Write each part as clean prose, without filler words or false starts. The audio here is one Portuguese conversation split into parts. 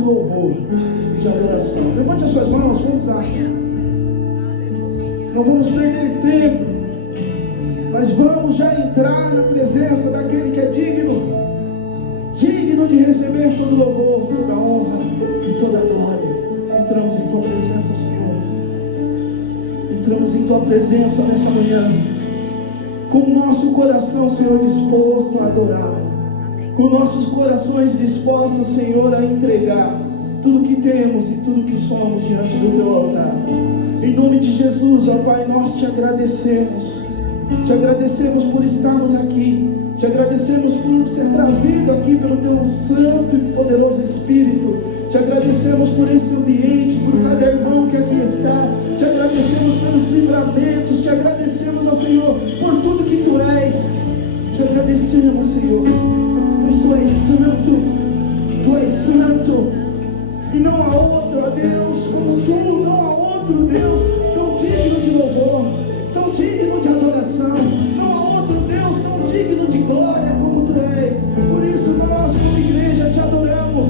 de louvor e de adoração. Levante as suas mãos, vamos lá. Não vamos perder tempo, mas vamos já entrar na presença daquele que é digno de receber todo louvor, toda honra e toda glória. Entramos em tua presença, Senhor. Entramos em tua presença nessa manhã, com o nosso coração, Senhor, disposto a adorar, com nossos corações dispostos, Senhor, a entregar tudo que temos e tudo que somos diante do teu altar. Em nome de Jesus, ó Pai, nós te agradecemos por estarmos aqui, te agradecemos por ser trazido aqui pelo teu santo e poderoso Espírito, te agradecemos por esse ambiente, por cada irmão que aqui está, te agradecemos pelos livramentos, te agradecemos, ó Senhor, por tudo que tu és, te agradecemos, Senhor, pois tu és santo, e não há outro, ó Deus, como tu, não há outro Deus tão digno de louvor, tão digno de adoração, não há outro Deus tão digno de glória como tu és. Por isso nós como igreja te adoramos,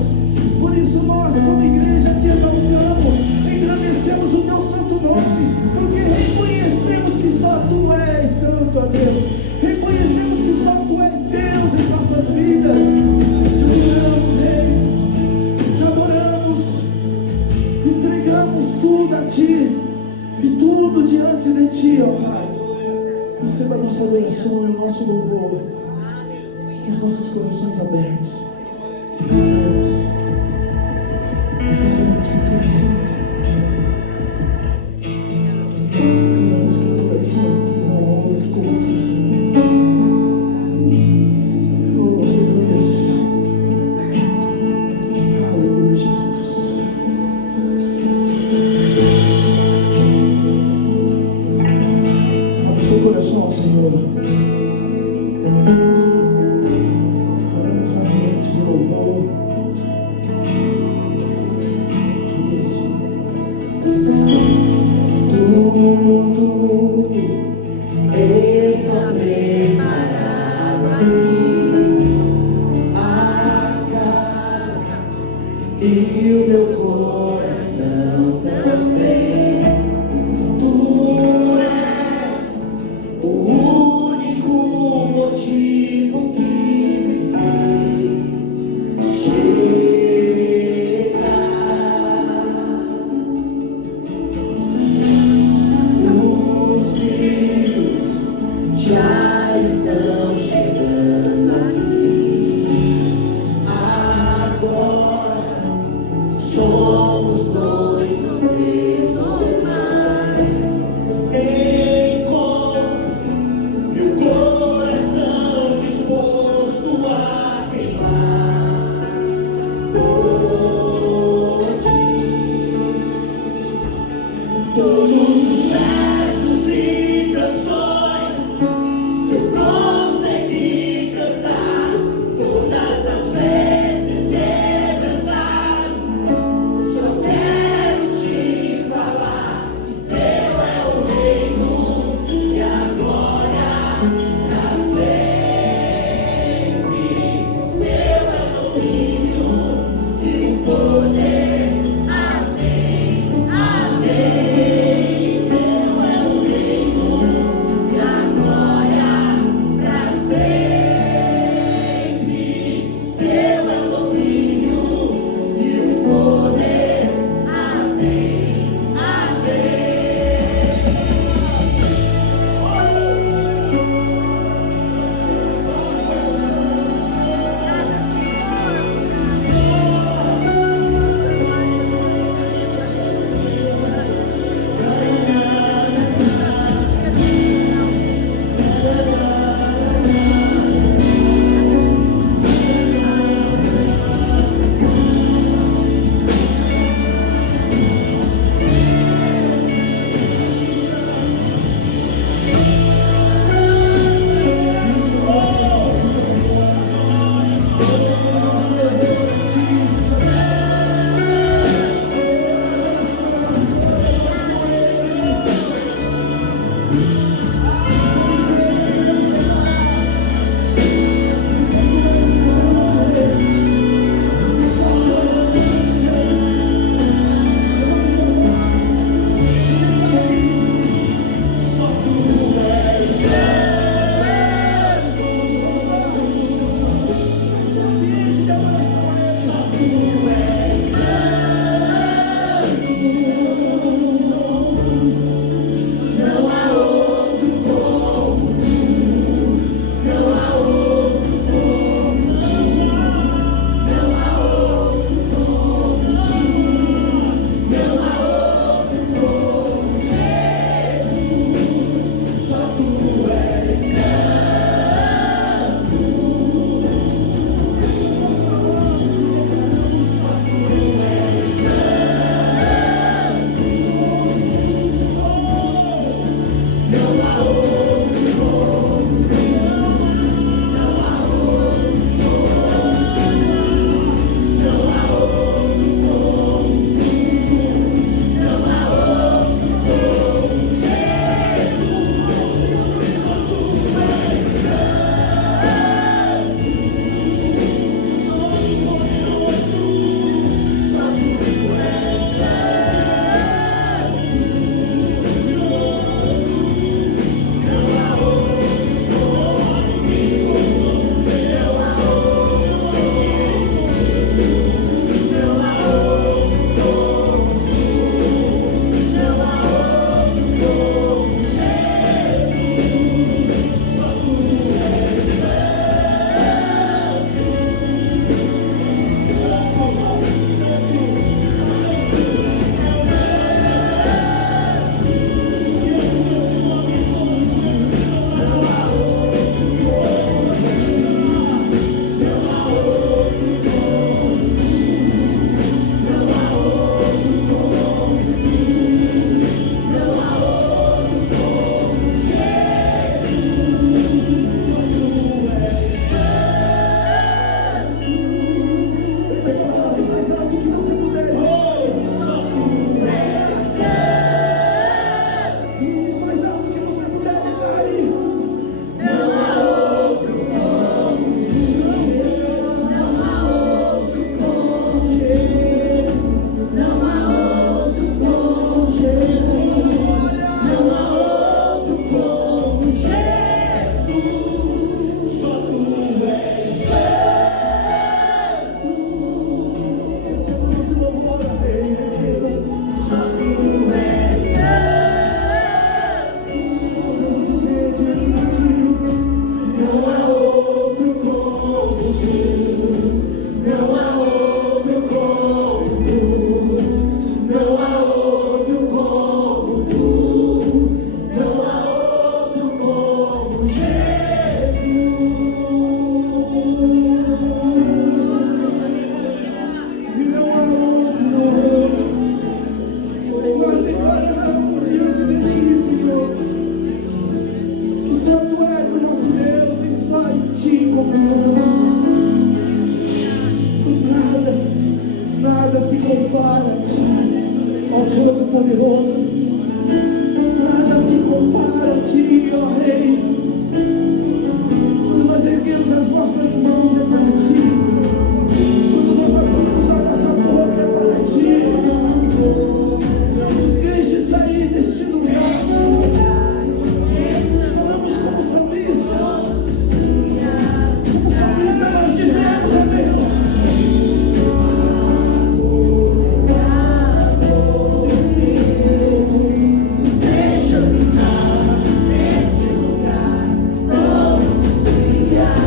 por isso nós como igreja te exaltamos, engrandecemos o teu santo nome, porque reconhecemos que só tu és santo, ó Deus, reconhecemos que só tu és Deus em nossas vidas. Te adoramos, Rei, te adoramos, entregamos tudo a ti e tudo diante de ti, ó Pai. Receba a nossa adoração e o nosso louvor, com os nossos corações abertos. Deus, cantamos que tu és santo, cantamos que tu és santo, não há outro como tu, Senhor. Oh, aleluia, aleluia, Jesus. Abre seu coração ao Senhor. Faremos um ambiente de louvor. Tudo está preparado aqui, a casa e o meu coração também. Tu és o único motivo que me fez chegar. Os filhos já estão chegando aqui. Agora somos dois ou três ou mais. Encontro meu coração disposto a queimar por ti. Todos os versos e canções que eu consegui cantar, todas as vezes quebrantar, só quero te falar que teu é o reino e a glória pra sempre. Teu é o domínio ó Todo-Poderoso. Nada se compara a Ti, ó Rei. Quando nós erguemos as nossas mãos é para Ti. Quando nós abrimos a nossa boca é para Ti. Nos deixe sair deste lugar, Senhor. Falamos como salmista. Como salmista nós dizemos a Deus: deixa eu ficar neste lugar todos os dias.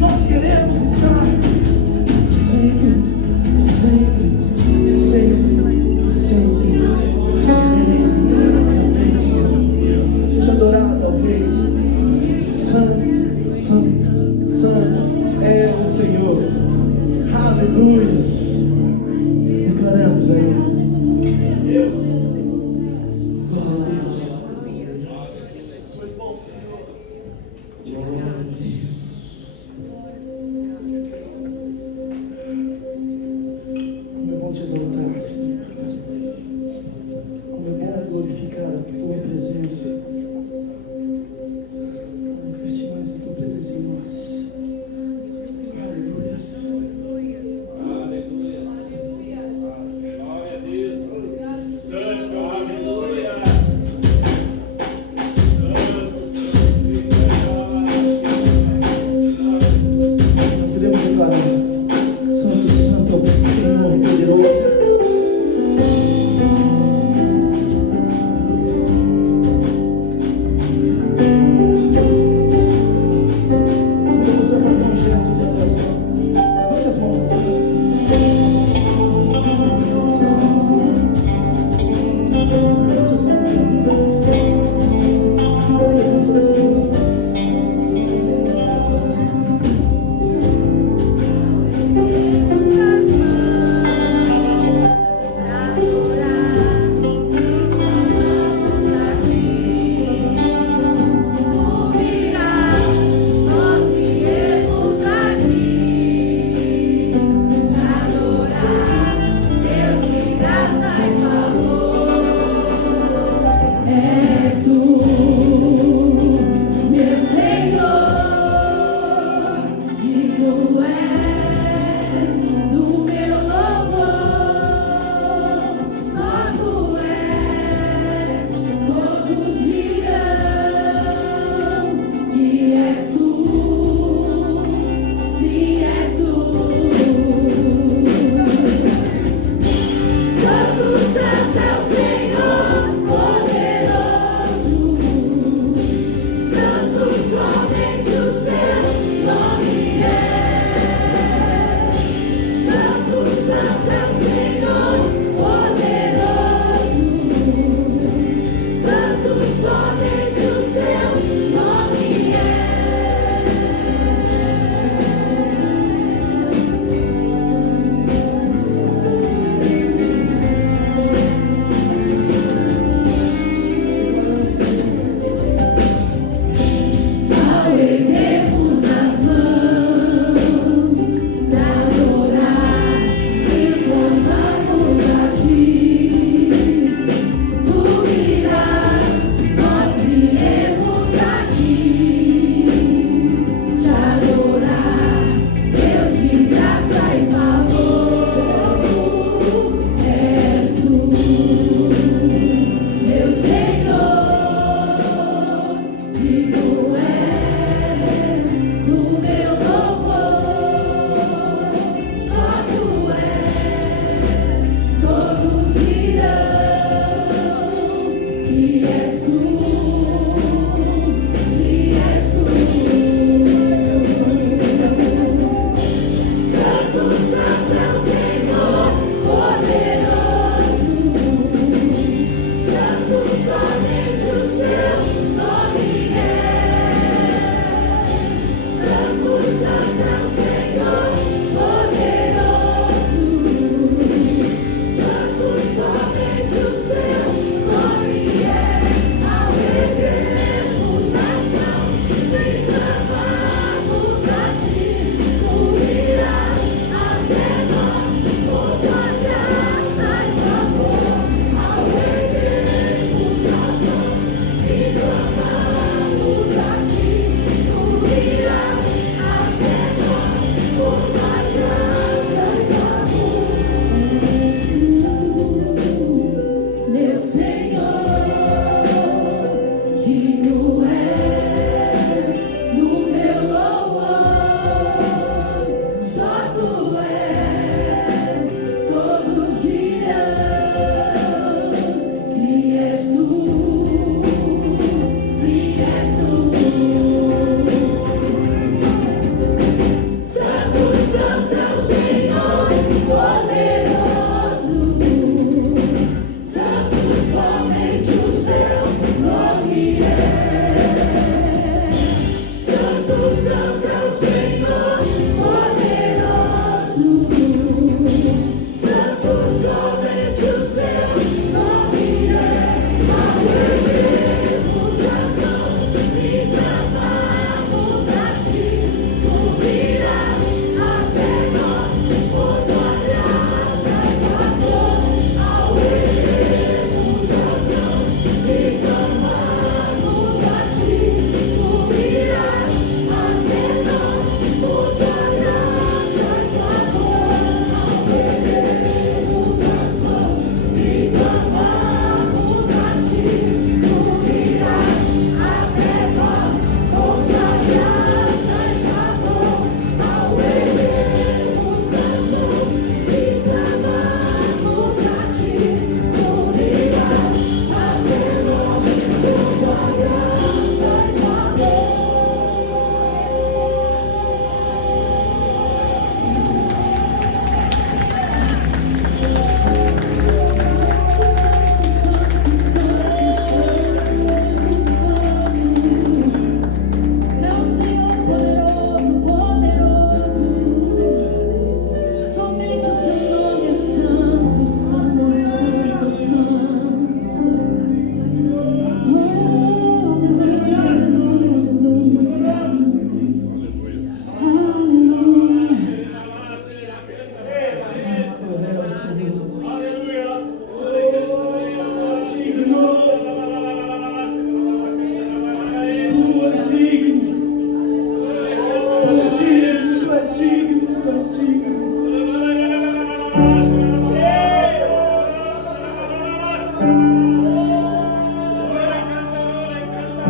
Nós queremos estar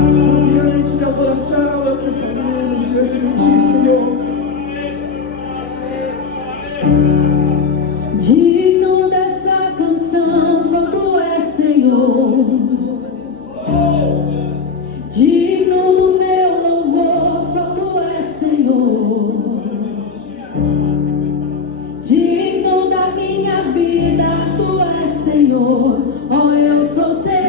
Diante de adoração, eu te falamos diante de ti, Senhor. Digno dessa canção, só tu és, Senhor. Digno do meu louvor, só tu és, Senhor. Digno da minha vida, tu és, Senhor. Oh, eu sou teu.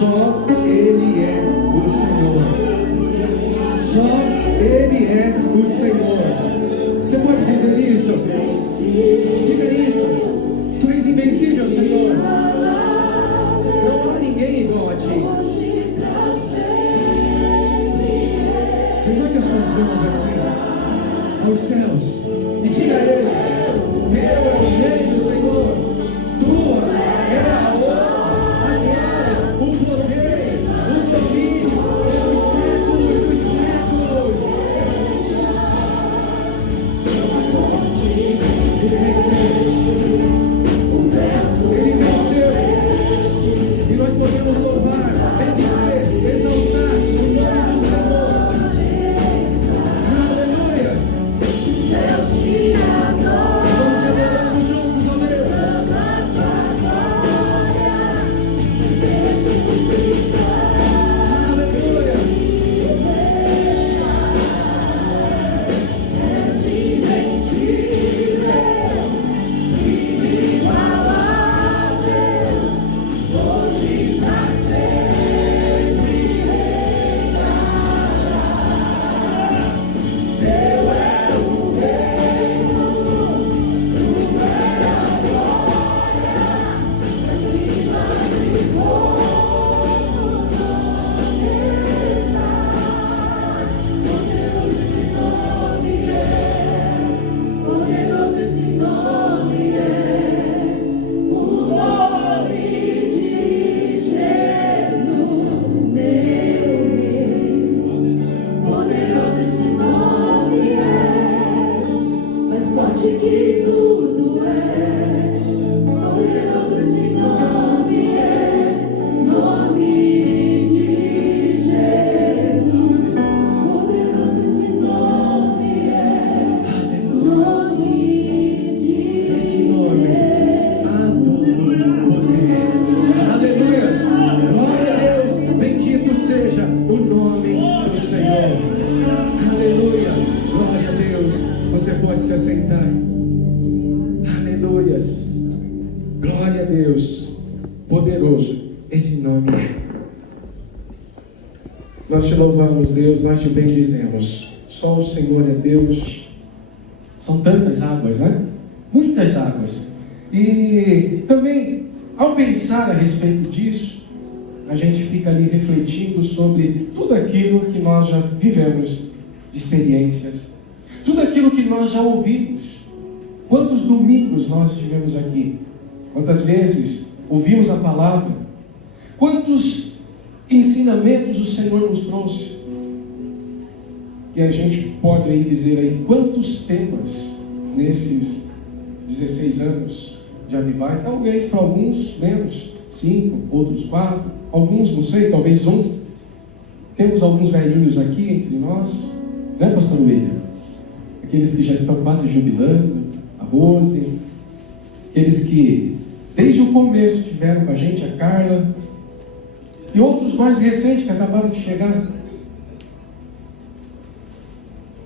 Só Ele é o Senhor. Só Ele é o Senhor. Você pode dizer isso? Diga isso. Tu és invencível, Senhor. Não há ninguém igual a Ti. Levante as suas mãos assim aos céus e diga a Ele: Teu é o reino, Senhor. Tua é a honra, a glória, o poder, o domínio pelos séculos dos séculos. Ele venceu. E nós podemos louvar, bendizer, exaltar o nome do Senhor. Aleluia. Os céus te adoram. Vamos celebrando juntos, ó Deus. Nós te louvamos, Deus, nós te bendizemos. Só o Senhor é Deus. São tantas águas, né? Muitas águas. E também, ao pensar a respeito disso, a gente fica ali refletindo sobre tudo aquilo que nós já vivemos de experiências, tudo aquilo que nós já ouvimos. Quantos domingos nós estivemos aqui? Quantas vezes ouvimos a palavra? Quantos ensinamentos o Senhor nos trouxe? E a gente pode aí dizer aí quantos temas nesses 16 anos de Avivai, talvez para alguns menos, 5, outros 4, alguns, não sei, talvez 1. Temos alguns velhinhos aqui entre nós, né, pastor William? Aqueles que já estão quase jubilando, a Rose, aqueles que desde o começo estiveram com a gente, a Carla, e outros mais recentes que acabaram de chegar.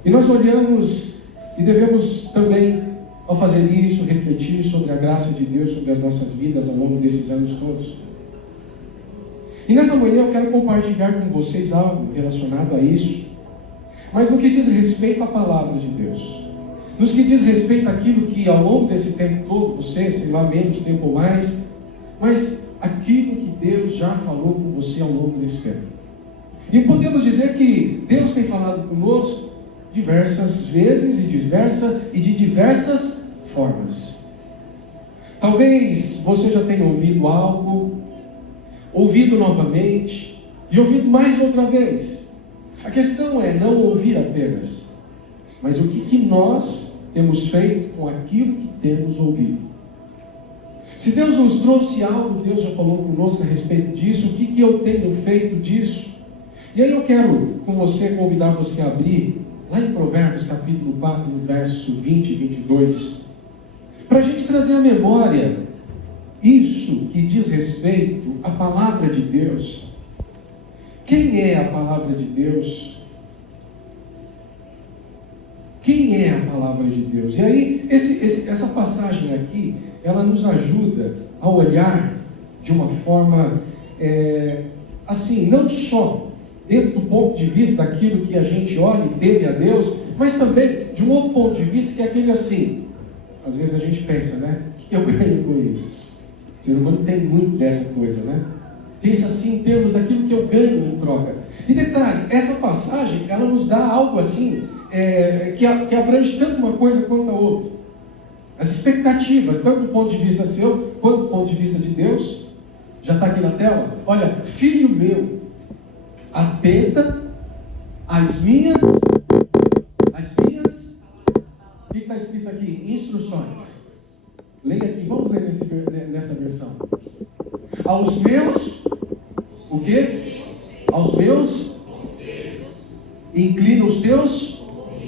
E nós olhamos e devemos também, ao fazer isso, refletir sobre a graça de Deus sobre as nossas vidas ao longo desses anos todos. E nessa manhã eu quero compartilhar com vocês algo relacionado a isso, mas no que diz respeito à palavra de Deus, no que diz respeito àquilo que ao longo desse tempo todo, você, sei lá, menos tempo ou mais, mas aquilo que Deus já falou com você ao longo desse tempo. E podemos dizer que Deus tem falado conosco diversas vezes e de diversas formas. Talvez você já tenha ouvido algo, ouvido novamente e ouvido mais outra vez. A questão é não ouvir apenas, mas o que nós temos feito com aquilo que temos ouvido. Se Deus nos trouxe algo, Deus já falou conosco a respeito disso, o que eu tenho feito disso? E aí eu quero com você, convidar você a abrir lá em Provérbios capítulo 4, no verso 20 e 22, para a gente trazer à memória isso que diz respeito à palavra de Deus. Quem é a palavra de Deus? Quem é a palavra de Deus? E aí, essa passagem aqui, ela nos ajuda a olhar de uma forma assim, não só dentro do ponto de vista daquilo que a gente olha e teme a Deus, mas também de um outro ponto de vista, que é aquele assim, às vezes a gente pensa, né? O que eu ganho com isso? O ser humano tem muito dessa coisa, né? Pensa assim em termos daquilo que eu ganho em troca. E detalhe, essa passagem, ela nos dá algo assim, que abrange tanto uma coisa quanto a outra. As expectativas, tanto do ponto de vista seu, quanto do ponto de vista de Deus. Já está aqui na tela? Olha, filho meu, atenta às minhas, o que está escrito aqui? Instruções. Leia aqui, vamos ler nessa versão. Aos meus, o quê? Aos meus, inclina os teus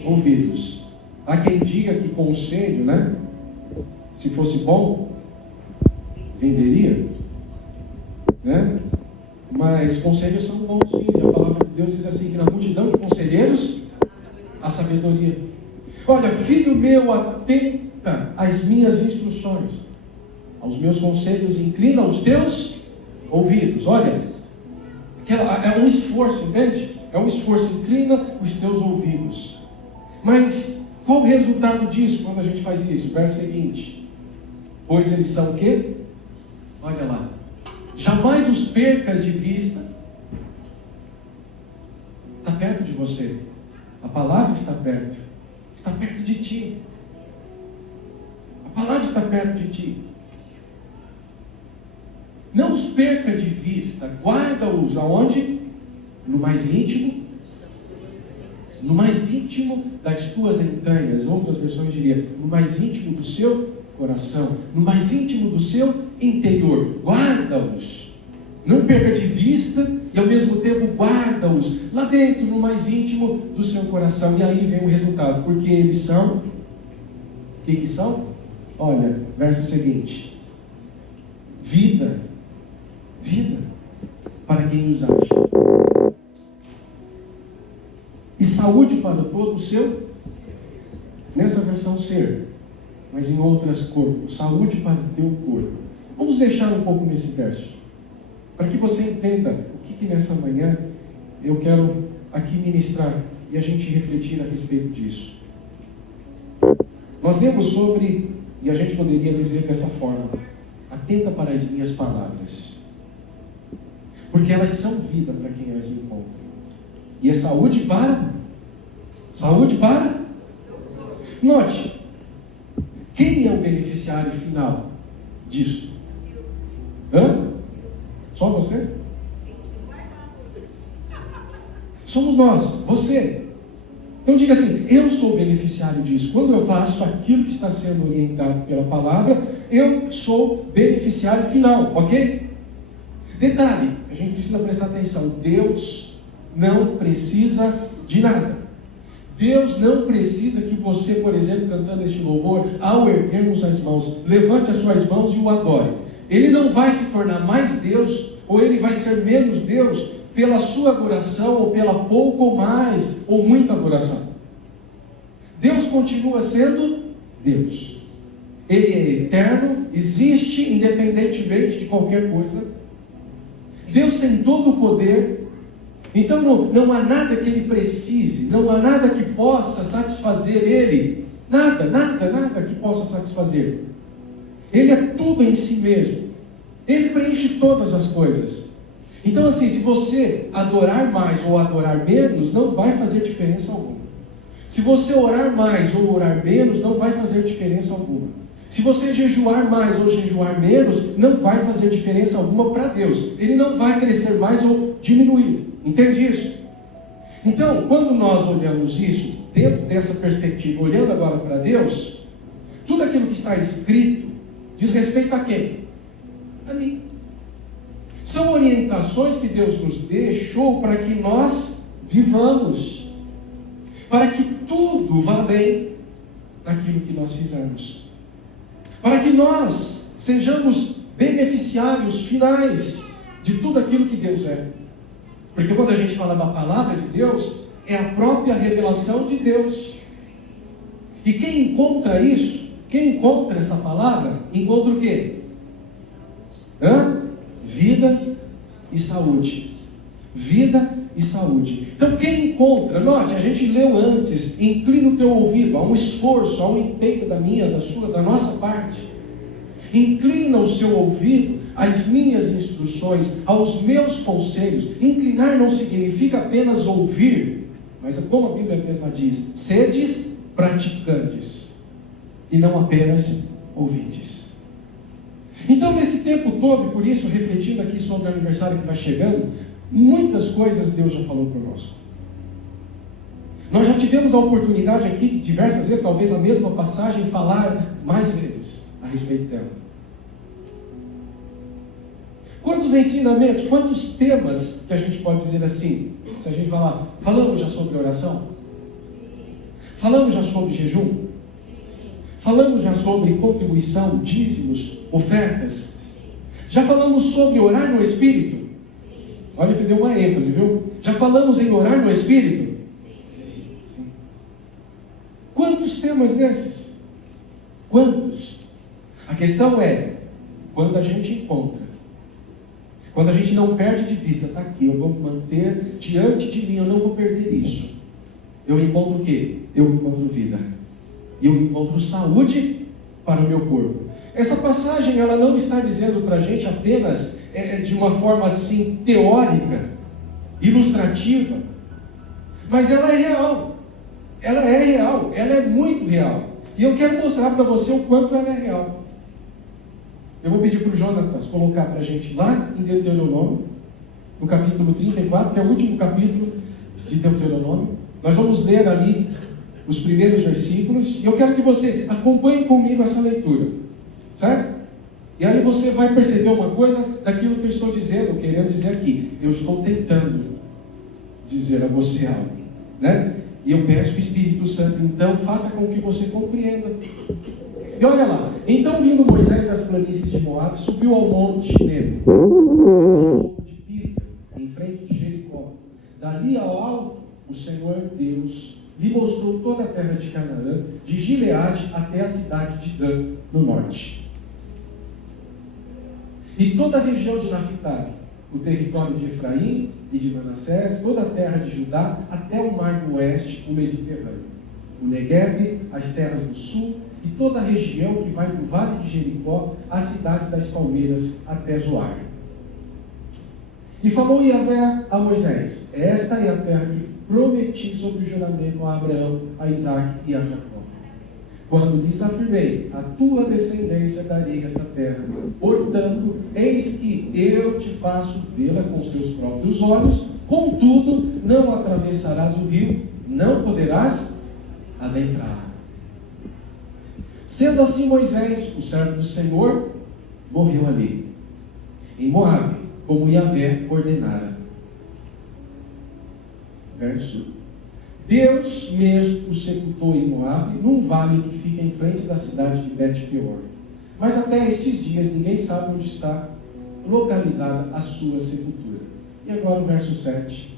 ouvidos. Há quem diga que conselho, né? Se fosse bom, venderia, né? Mas conselhos são bons, sim. A palavra de Deus diz assim, que na multidão de conselheiros, a sabedoria. Olha, filho meu, atenta às minhas instruções, aos meus conselhos, inclina os teus ouvidos. Olha, é um esforço, entende? É um esforço, inclina os teus ouvidos. Mas qual o resultado disso quando a gente faz isso? Verso seguinte. Pois eles são o quê? Olha lá. Jamais os percas de vista. Está perto de você. A palavra está perto. Está perto de ti. A palavra está perto de ti. Não os perca de vista. Guarda-os aonde? No mais íntimo. No mais íntimo das tuas entranhas. Outras versões diriam, no mais íntimo do seu coração. No mais íntimo do seu interior. Guarda-os. Não perca de vista e ao mesmo tempo guarda-os lá dentro, no mais íntimo do seu coração. E aí vem o resultado. Porque eles são... O que são? Olha, verso seguinte. Vida. Vida. Para quem os acha. E saúde para todo o seu, nessa versão ser, mas em outras corpo, saúde para o teu corpo. Vamos deixar um pouco nesse verso, para que você entenda o que nessa manhã eu quero aqui ministrar e a gente refletir a respeito disso. Nós lemos sobre, e a gente poderia dizer dessa forma, atenta para as minhas palavras, porque elas são vida para quem elas encontram. E é saúde para? Note, quem é o beneficiário final disso? Só você? Somos nós, você. Então diga assim, eu sou o beneficiário disso. Quando eu faço aquilo que está sendo orientado pela palavra, eu sou beneficiário final, ok? Detalhe, a gente precisa prestar atenção, Deus não precisa de nada. Deus não precisa que você, por exemplo, cantando este louvor, ao erguermos as mãos, levante as suas mãos e o adore. Ele não vai se tornar mais Deus, ou ele vai ser menos Deus, pela sua adoração, ou pela pouca ou mais, ou muita adoração. Deus continua sendo Deus. Ele é eterno, existe independentemente de qualquer coisa. Deus tem todo o poder. Então não há nada que Ele precise, não há nada que possa satisfazer Ele. Nada que possa satisfazer. Ele é tudo em si mesmo. Ele preenche todas as coisas. Então assim, se você adorar mais ou adorar menos, não vai fazer diferença alguma. Se você orar mais ou orar menos, não vai fazer diferença alguma. Se você jejuar mais ou jejuar menos, não vai fazer diferença alguma para Deus. Ele não vai crescer mais ou diminuir. Entende isso? Então, quando nós olhamos isso, dentro dessa perspectiva, olhando agora para Deus, tudo aquilo que está escrito diz respeito a quem? A mim. São orientações que Deus nos deixou para que nós vivamos, para que tudo vá bem naquilo que nós fizermos, para que nós sejamos beneficiários finais de tudo aquilo que Deus é. Porque quando a gente fala da palavra de Deus, é a própria revelação de Deus. E quem encontra isso, quem encontra essa palavra, encontra o quê? Vida e saúde. vida e saúde. Então quem encontra, note, a gente leu antes, inclina o teu ouvido, há um esforço, há um empenho da minha, da sua, da nossa parte. Inclina o seu ouvido às minhas instruções, aos meus conselhos. Inclinar não significa apenas ouvir, mas como a Bíblia mesma diz, sedes praticantes, e não apenas ouvintes. Então nesse tempo todo, por isso, refletindo aqui sobre o aniversário que vai chegando, muitas coisas Deus já falou conosco. Nós já tivemos a oportunidade aqui, de diversas vezes, talvez a mesma passagem, falar mais vezes a respeito dela. Quantos ensinamentos, quantos temas que a gente pode dizer assim, se a gente falar, falamos já sobre oração? Falamos já sobre jejum? Falamos já sobre contribuição, dízimos, ofertas? Já falamos sobre orar no Espírito? Olha que deu uma ênfase, viu? Já falamos em orar no Espírito? Sim. Quantos temas desses? Quantos? A questão é, quando a gente encontra, quando a gente não perde de vista, está aqui, eu vou manter diante de mim, eu não vou perder isso. Eu encontro o quê? Eu encontro vida. E eu encontro saúde para o meu corpo. Essa passagem, ela não está dizendo para a gente apenas de uma forma assim teórica, ilustrativa, mas ela é real. Ela é real, ela é muito real. E eu quero mostrar para você o quanto ela é real. Eu vou pedir para o Jonatas colocar para a gente lá em Deuteronômio, no capítulo 34, que é o último capítulo de Deuteronômio. Nós vamos ler ali os primeiros versículos, e eu quero que você acompanhe comigo essa leitura, certo? E aí você vai perceber uma coisa daquilo que eu estou dizendo, querendo dizer aqui. Eu estou tentando dizer a você algo, né? E eu peço que o Espírito Santo, então, faça com que você compreenda. E olha lá, então vindo Moisés das planícies de Moabe, subiu ao monte Nebo, ao topo de Pisga, em frente de Jericó. Dali ao alto, o Senhor Deus lhe mostrou toda a terra de Canaã, de Gileade até a cidade de Dan, no norte. E toda a região de Naphtali, o território de Efraim e de Manassés, toda a terra de Judá, até o mar do oeste, o Mediterrâneo. O Neguebe, as terras do sul, e toda a região que vai do vale de Jericó, à cidade das palmeiras, até Zoar. E falou Yahvé a Moisés: esta é a terra que prometi sob o juramento a Abraão, a Isaque e a Jacó. Quando lhes afirmei, a tua descendência darei esta terra. Portanto, eis que eu te faço vê-la com os teus próprios olhos, contudo, não atravessarás o rio, não poderás adentrar. Sendo assim, Moisés, o servo do Senhor, morreu ali, em Moabe, como Yahvé ordenara. Verso: Deus mesmo o sepultou em Moabe, num vale que fica em frente da cidade de Bet-peor. Mas até estes dias ninguém sabe onde está localizada a sua sepultura. E agora o verso 7.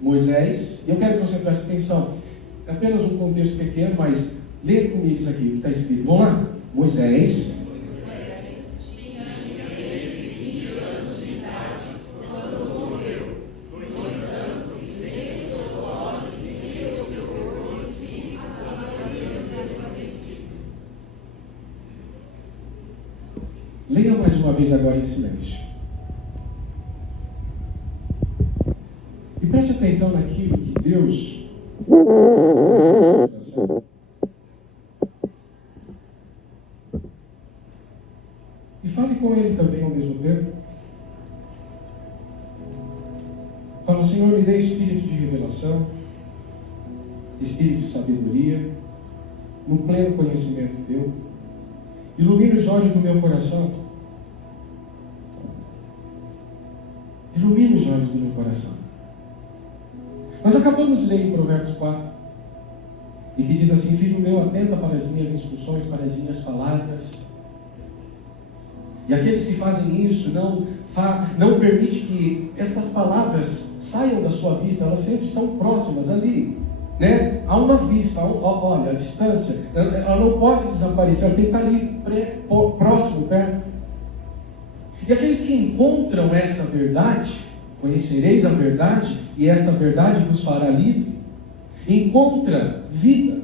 Moisés, e eu quero que você preste atenção, é apenas um contexto pequeno, mas lê comigo isso aqui, o que está escrito. Vamos lá? Moisés leia mais uma vez agora em silêncio. E preste atenção naquilo que Deus e fale com Ele também ao mesmo tempo. Fala: Senhor, me dê espírito de revelação, espírito de sabedoria, no pleno conhecimento Teu. Ilumine os olhos do meu coração. Ilumine os olhos do meu coração. Nós acabamos de ler em Provérbios 4, e que diz assim: filho meu, atenta para as minhas instruções, para as minhas palavras. E aqueles que fazem isso, não permite que estas palavras saiam da sua vista, elas sempre estão próximas ali, né? Há uma vista, olha, a distância, ela não pode desaparecer, ela tem que estar ali próximo, perto. E aqueles que encontram esta verdade, conhecereis a verdade, e esta verdade vos fará livre. Encontra vida,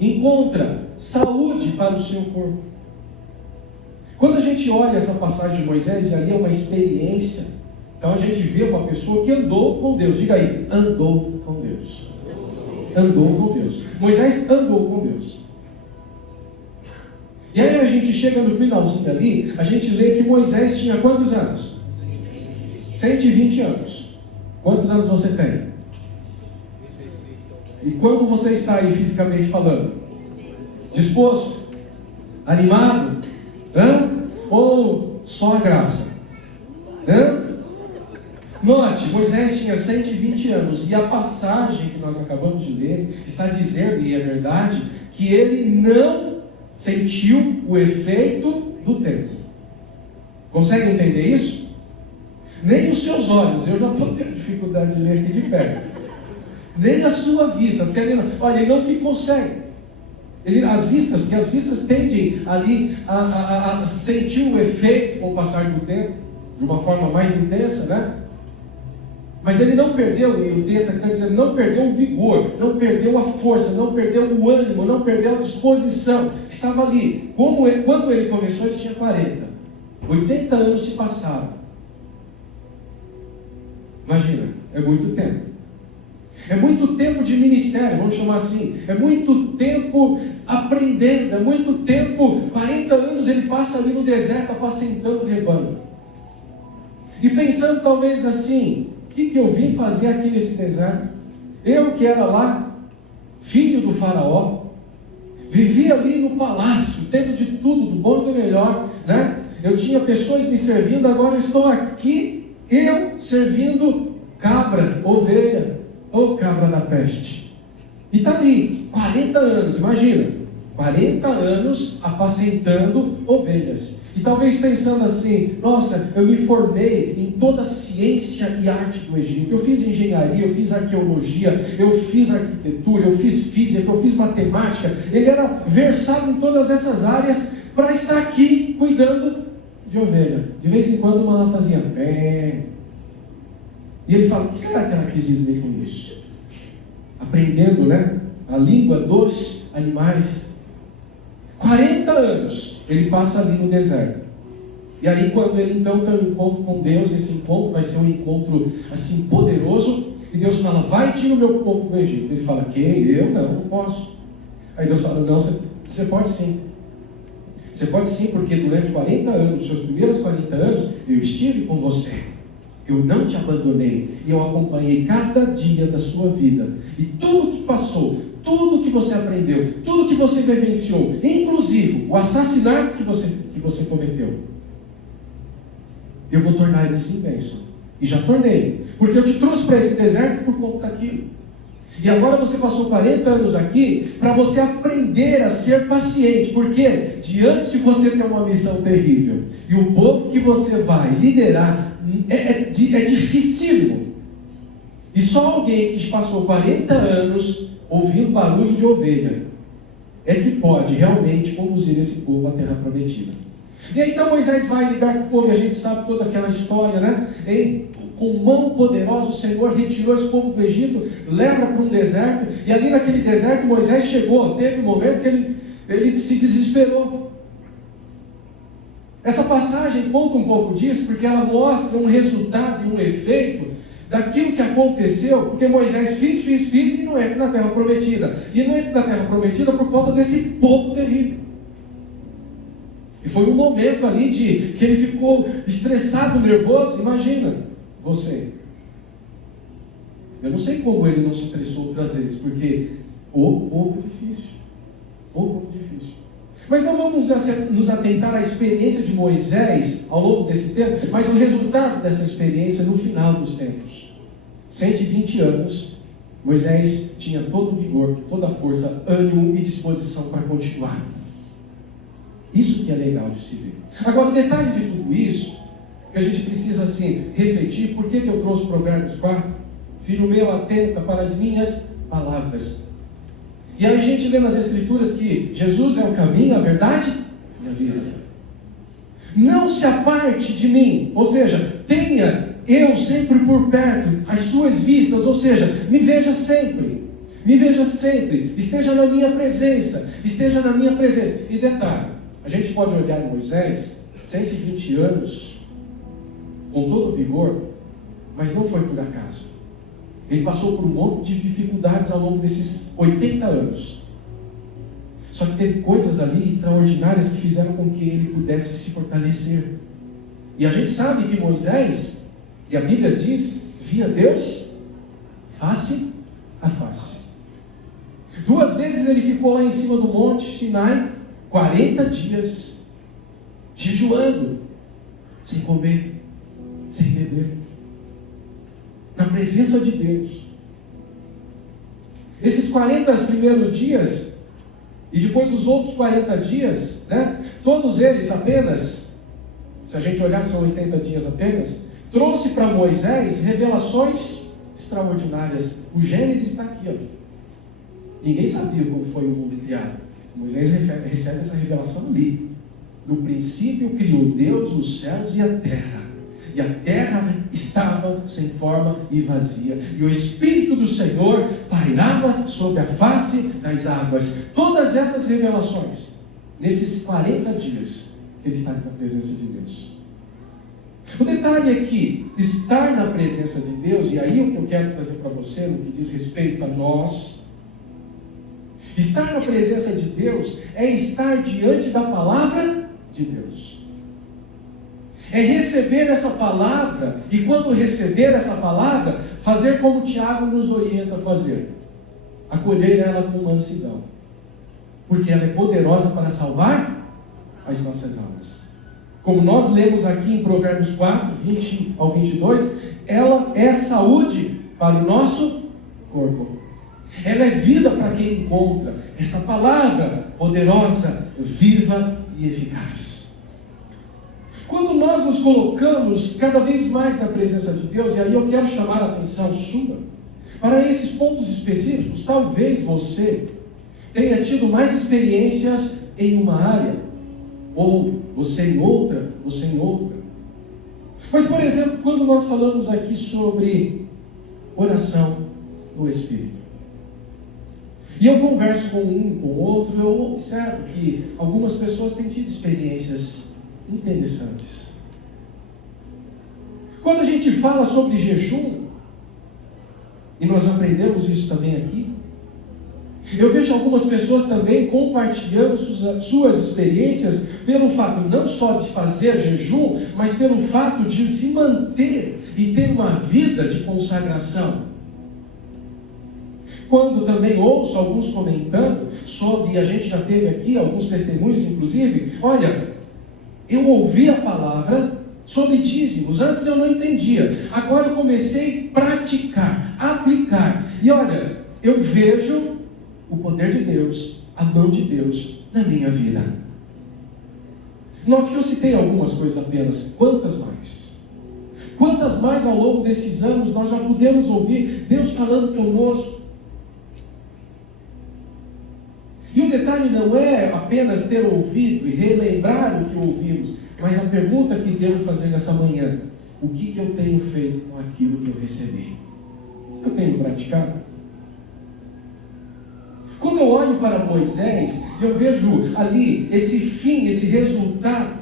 encontra saúde para o seu corpo. Quando a gente olha essa passagem de Moisés, e ali é uma experiência, então a gente vê uma pessoa que andou com Deus. Diga aí, andou com Deus. Andou com Deus. Moisés andou com Deus. E aí a gente chega no finalzinho ali, a gente lê que Moisés tinha quantos anos? 120 anos. Quantos anos você tem? E quando você está aí fisicamente falando? Disposto? Animado? Ou só a graça? Note, Moisés tinha 120 anos, e a passagem que nós acabamos de ler está dizendo, e é verdade, que ele não sentiu o efeito do tempo. Consegue entender isso? Nem os seus olhos, eu já estou tendo dificuldade de ler aqui de perto, nem a sua vista, porque ele não ficou cego. Porque as vistas tendem ali a sentir o efeito com o passar do tempo, de uma forma mais intensa, né? Mas ele não perdeu, e o texto aqui está dizendo, não perdeu o vigor, não perdeu a força, não perdeu o ânimo, não perdeu a disposição. Estava ali. Quando ele começou, ele tinha 40. 80 anos se passaram. Imagina, é muito tempo. É muito tempo de ministério, vamos chamar assim. É muito tempo aprendendo, é muito tempo. 40 anos ele passa ali no deserto, apacentando o rebanho. E pensando talvez assim, o que eu vim fazer aqui nesse deserto? Eu que era lá, filho do faraó, vivia ali no palácio, tendo de tudo, do bom e do melhor, né? Eu tinha pessoas me servindo, agora eu estou aqui, eu servindo cabra, ovelha, ou cabra da peste. E está ali, 40 anos, imagina, 40 anos apacentando ovelhas. E talvez pensando assim, nossa, eu me formei em toda a ciência e arte do Egito. Eu fiz engenharia, eu fiz arqueologia, eu fiz arquitetura, eu fiz física, eu fiz matemática. Ele era versado em todas essas áreas para estar aqui cuidando de ovelha. De vez em quando uma lá fazia pé. E ele fala, o que será que ela quis dizer com isso? Aprendendo, né? A língua dos animais. 40 anos ele passa ali no deserto. E aí quando ele então tem um encontro com Deus, esse encontro vai ser um encontro assim poderoso, e Deus fala, vai tirar o meu povo do Egito. Ele fala, que? Eu não posso. Aí Deus fala, não, você pode sim. Você pode sim, porque durante 40 anos, os seus primeiros 40 anos, eu estive com você. Eu não te abandonei, e eu acompanhei cada dia da sua vida. E tudo que passou, tudo que você aprendeu, tudo que você vivenciou, inclusive o assassinato que você cometeu, eu vou tornar isso em bênção. E já tornei, porque eu te trouxe para esse deserto por conta daquilo. E agora você passou 40 anos aqui para você aprender a ser paciente, porque diante de você ter uma missão terrível, e o povo que você vai liderar é dificílimo. E só alguém que passou 40 anos ouvindo barulho de ovelha é que pode realmente conduzir esse povo à terra prometida. E aí, então Moisés vai e liberta o povo, e a gente sabe toda aquela história, né? Com mão poderosa o Senhor retirou esse povo do Egito, leva para um deserto, e ali naquele deserto Moisés chegou, teve um momento que ele se desesperou. Essa passagem conta um pouco disso, porque ela mostra um resultado e um efeito daquilo que aconteceu, porque Moisés fiz e não entra na terra prometida. E não entra na terra prometida por conta desse povo terrível. E foi um momento ali que ele ficou estressado, nervoso. Imagina você. Eu não sei como ele não se estressou outras vezes, porque o povo difícil. O povo difícil. Mas não vamos nos atentar à experiência de Moisés ao longo desse tempo, mas o resultado dessa experiência no final dos tempos. 120 anos, Moisés tinha todo o vigor, toda a força, ânimo e disposição para continuar. Isso que é legal de se ver. Agora, o detalhe de tudo isso, que a gente precisa assim refletir, por que eu trouxe Provérbios 4? Filho meu, atenta para as minhas palavras. E aí a gente lê nas Escrituras que Jesus é o caminho, a verdade e a vida. Não se aparte de mim, ou seja, tenha eu sempre por perto, as suas vistas, ou seja, me veja sempre, esteja na minha presença, E detalhe, a gente pode olhar Moisés, 120 anos, com todo vigor, mas não foi por acaso. Ele passou por um monte de dificuldades ao longo desses 80 anos. Só que teve coisas ali extraordinárias que fizeram com que ele pudesse se fortalecer. E a gente sabe que Moisés, e a Bíblia diz, via Deus face a face. 2 vezes ele ficou lá em cima do monte Sinai, 40 dias, jejuando, sem comer, sem beber, na presença de Deus. Esses 40 primeiros dias, e depois os outros 40 dias, todos eles apenas, se a gente olhar são 80 dias apenas, trouxe para Moisés revelações extraordinárias. O Gênesis está aqui, Ninguém sabia como foi o mundo criado. Moisés recebe essa revelação ali. No princípio criou Deus os céus e a terra estava sem forma e vazia, e o Espírito do Senhor pairava sobre a face das águas. Todas essas revelações, nesses 40 dias que ele está na presença de Deus. O detalhe é que estar na presença de Deus, e aí o que eu quero trazer para você, no que diz respeito a nós, estar na presença de Deus é estar diante da palavra de Deus. É receber essa palavra, e quando receber essa palavra, fazer como Tiago nos orienta a fazer: acolher ela com mansidão, porque ela é poderosa para salvar as nossas almas. Como nós lemos aqui em Provérbios 4, 20 ao 22, ela é saúde para o nosso corpo. Ela é vida para quem encontra essa palavra poderosa, viva e eficaz. Quando nós nos colocamos cada vez mais na presença de Deus, e aí eu quero chamar a atenção sua para esses pontos específicos. Talvez você tenha tido mais experiências em uma área, ou você em outra. Mas, por exemplo, quando nós falamos aqui sobre oração no Espírito, e eu converso com um, com outro, eu observo que algumas pessoas têm tido experiências interessantes. Quando a gente fala sobre jejum, e nós aprendemos isso também aqui, eu vejo algumas pessoas também compartilhando suas experiências pelo fato não só de fazer jejum, mas pelo fato de se manter e ter uma vida de consagração. Quando também ouço alguns comentando sobre, a gente já teve aqui alguns testemunhos inclusive, olha, eu ouvi a palavra sobre dízimos, antes eu não entendia, agora eu comecei a praticar, aplicar, e olha, eu vejo o poder de Deus, a mão de Deus na minha vida. Note que eu citei algumas coisas apenas, quantas mais? Quantas mais ao longo desses anos nós já pudemos ouvir Deus falando conosco? E o detalhe não é apenas ter ouvido e relembrar o que ouvimos, mas a pergunta que devo fazer nessa manhã: o que eu tenho feito com aquilo que eu recebi? Eu tenho praticado? Quando eu olho para Moisés, eu vejo ali esse fim, esse resultado,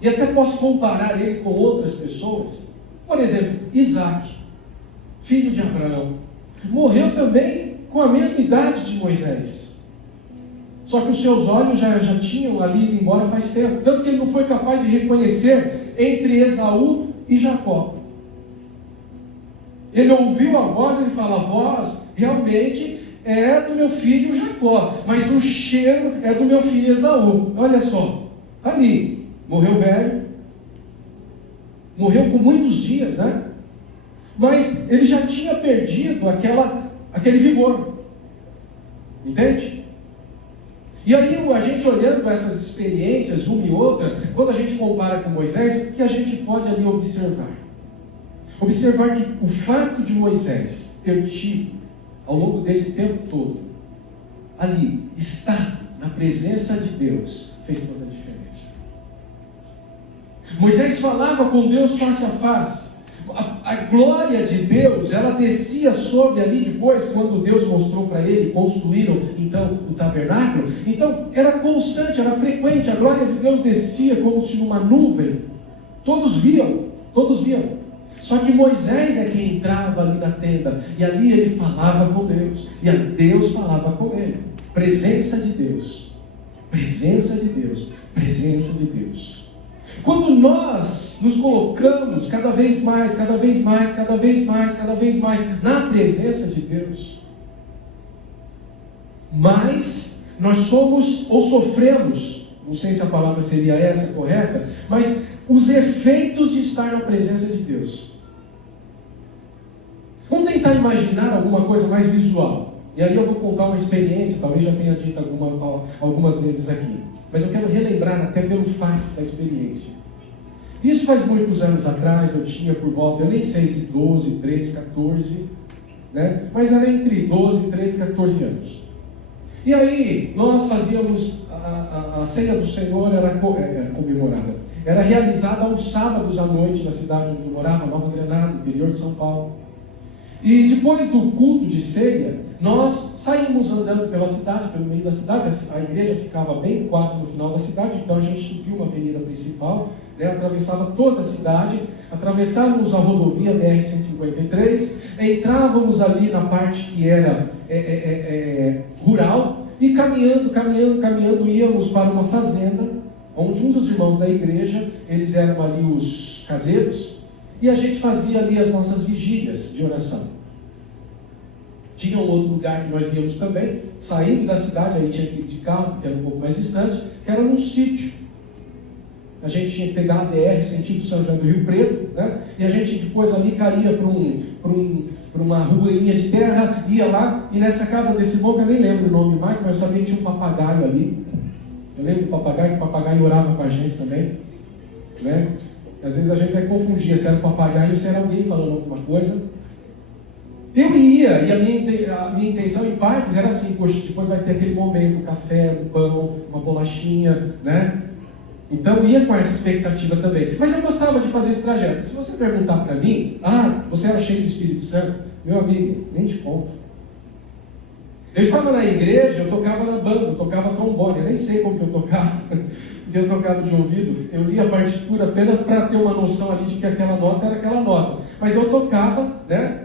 e até posso comparar ele com outras pessoas. Por exemplo, Isaac, filho de Abraão, morreu também com a mesma idade de Moisés. Só que os seus olhos já tinham ali ido embora faz tempo. Tanto que ele não foi capaz de reconhecer entre Esaú e Jacó. Ele ouviu a voz, ele fala: a voz realmente é do meu filho Jacó, mas o cheiro é do meu filho Esaú. Olha só, ali, morreu velho, morreu com muitos dias, mas ele já tinha perdido aquele vigor. Entende? E aí a gente olhando essas experiências, uma e outra, quando a gente compara com Moisés, o que a gente pode ali observar? Observar que o fato de Moisés ter tido, ao longo desse tempo todo, ali, estar na presença de Deus, fez toda a diferença. Moisés falava com Deus face a face. a glória de Deus, ela descia sobre ali depois, quando Deus mostrou para ele, construíram então o tabernáculo. Então era constante, era frequente, a glória de Deus descia como se numa nuvem. Todos viam. Só que Moisés é quem entrava ali na tenda, e ali ele falava com Deus, e Deus falava com ele. Presença de Deus, presença de Deus, presença de Deus. Quando nós nos colocamos cada vez mais na presença de Deus, mais nós somos ou sofremos, não sei se a palavra seria essa correta, mas os efeitos de estar na presença de Deus. Vamos tentar imaginar alguma coisa mais visual. E aí eu vou contar uma experiência, talvez já tenha dito algumas vezes aqui. Mas eu quero relembrar até pelo fato da experiência. Isso faz muitos anos atrás, eu tinha por volta, eu nem sei se 12, 13, 14, né? Mas era entre 12, 13 e 14 anos. E aí, nós fazíamos, a ceia do Senhor era comemorada. Era realizada aos sábados à noite na cidade onde eu morava, Nova Granada, interior de São Paulo. E depois do culto de ceia, nós saímos andando pela cidade, pelo meio da cidade. A igreja ficava bem quase no final da cidade, então a gente subiu uma avenida principal, né, atravessava toda a cidade, atravessávamos a rodovia BR-153, entrávamos ali na parte que era rural, e caminhando, íamos para uma fazenda, onde um dos irmãos da igreja, eles eram ali os caseiros, e a gente fazia ali as nossas vigílias de oração. Tinha um outro lugar que nós íamos também, saindo da cidade, aí tinha que ir de carro, que era um pouco mais distante, que era num sítio. A gente tinha que pegar a BR, sentido São João do Rio Preto, né? E a gente depois ali caía para uma ruinha de terra, ia lá, e nessa casa desse irmão, que eu nem lembro o nome mais, mas eu sabia que tinha um papagaio ali. Eu lembro do papagaio, que o papagaio orava com a gente também, né? Às vezes a gente vai confundir se era um papagaio ou se era alguém falando alguma coisa. Eu ia, e a minha intenção em partes era assim, poxa, depois vai ter aquele momento, um café, um pão, uma bolachinha, né? Então eu ia com essa expectativa também. Mas eu gostava de fazer esse trajeto. Se você perguntar para mim, você era cheio do Espírito Santo? Meu amigo, nem te conto. Eu estava na igreja, eu tocava na banda, eu tocava trombone, eu nem sei como que eu tocava, porque eu tocava de ouvido, eu lia a partitura apenas para ter uma noção ali de que aquela nota era aquela nota. Mas eu tocava, né?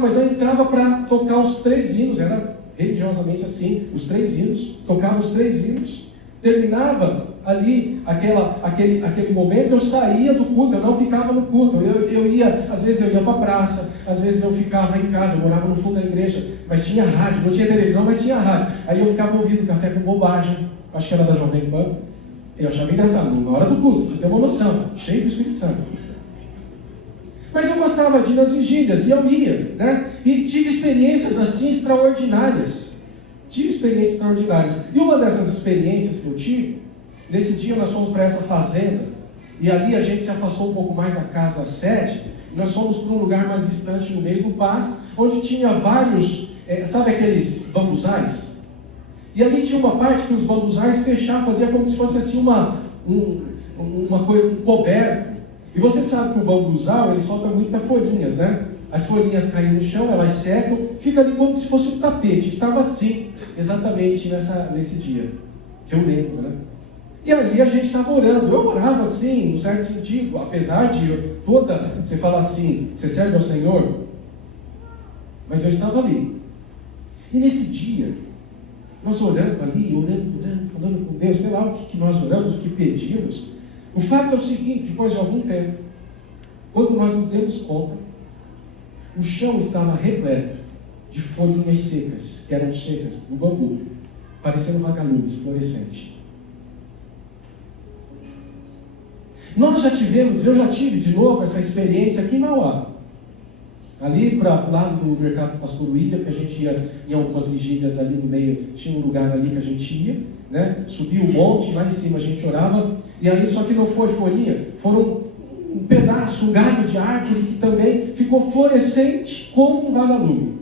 Mas eu entrava para tocar os 3 hinos, era religiosamente assim, os 3 hinos, tocava os 3 hinos, terminava ali aquele momento, eu saía do culto, eu não ficava no culto, eu ia, às vezes eu ia para a praça, às vezes eu ficava em casa, eu morava no fundo da igreja, mas tinha rádio, não tinha televisão, mas tinha rádio, aí eu ficava ouvindo Café com Bobagem, acho que era da Jovem Pan, eu achava engraçado, na hora do culto, você tem uma noção, cheio do Espírito Santo. Mas eu gostava de ir nas vigílias, e eu ia, né? E tive experiências assim extraordinárias. E uma dessas experiências que eu tive, nesse dia nós fomos para essa fazenda, e ali a gente se afastou um pouco mais da casa sede, e nós fomos para um lugar mais distante no meio do pasto, onde tinha vários, sabe aqueles bambuzais? E ali tinha uma parte que os bambuzais fechavam, fazia como se fosse assim um coberto. E você sabe que o bambuzal, ele solta muitas folhinhas, né? As folhinhas caem no chão, elas secam, fica ali como se fosse um tapete. Estava assim, exatamente nesse dia, que eu lembro, né? E ali a gente estava orando. Eu orava assim, no certo sentido, apesar de você fala assim, você serve ao Senhor? Mas eu estava ali. E nesse dia, nós orando ali, falando com Deus, sei lá o que nós oramos, o que pedimos. O fato é o seguinte, depois de algum tempo, quando nós nos demos conta, o chão estava repleto de folhinhas secas, que eram secas, do bambu, parecendo vagalumes, fluorescente. Eu já tive de novo essa experiência aqui em Mauá. Ali para o lado do mercado Pastor William, que a gente ia em algumas vigílias ali no meio, tinha um lugar ali que a gente ia, né? Subia um monte, lá em cima a gente orava, e aí só que não foi folhinha, foram um pedaço, um galho de árvore que também ficou fluorescente como um vagalume.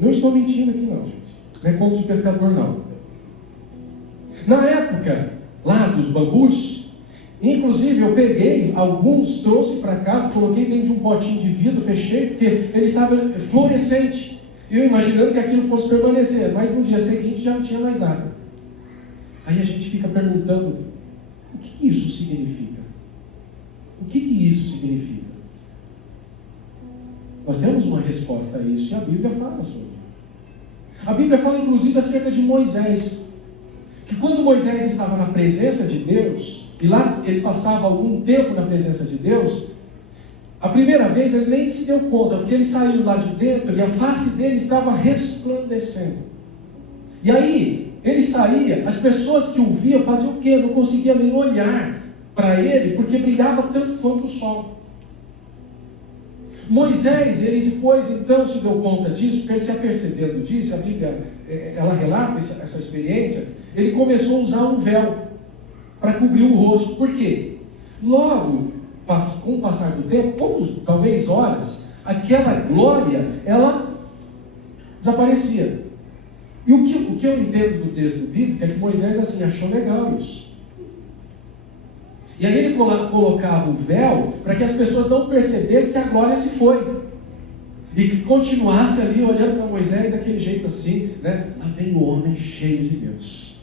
Não estou mentindo aqui não, gente. Não é conto de pescador não. Na época lá dos bambus, Inclusive, eu peguei alguns, trouxe para casa, coloquei dentro de um potinho de vidro, fechei, porque ele estava fluorescente. Eu imaginando que aquilo fosse permanecer, mas no dia seguinte já não tinha mais nada. Aí a gente fica perguntando, o que isso significa? O que isso significa? Nós temos uma resposta a isso, e a Bíblia fala sobre. A Bíblia fala inclusive acerca de Moisés, que quando Moisés estava na presença de Deus, e lá ele passava algum tempo na presença de Deus, a primeira vez ele nem se deu conta, porque ele saiu lá de dentro e a face dele estava resplandecendo. E aí, ele saía, as pessoas que o viam faziam o quê? Não conseguiam nem olhar para ele, porque brilhava tanto quanto o sol. Moisés, ele depois então se deu conta disso, se apercebendo disso, a Bíblia, ela relata essa experiência, ele começou a usar um véu para cobrir o rosto. Por quê? Logo, com o passar do tempo, talvez horas, aquela glória, ela desaparecia. E o que eu entendo do texto bíblico é que Moisés assim achou legal isso. E aí ele colocava o véu para que as pessoas não percebessem que a glória se foi. E que continuasse ali olhando para Moisés daquele jeito assim, né? Lá vem o homem cheio de Deus.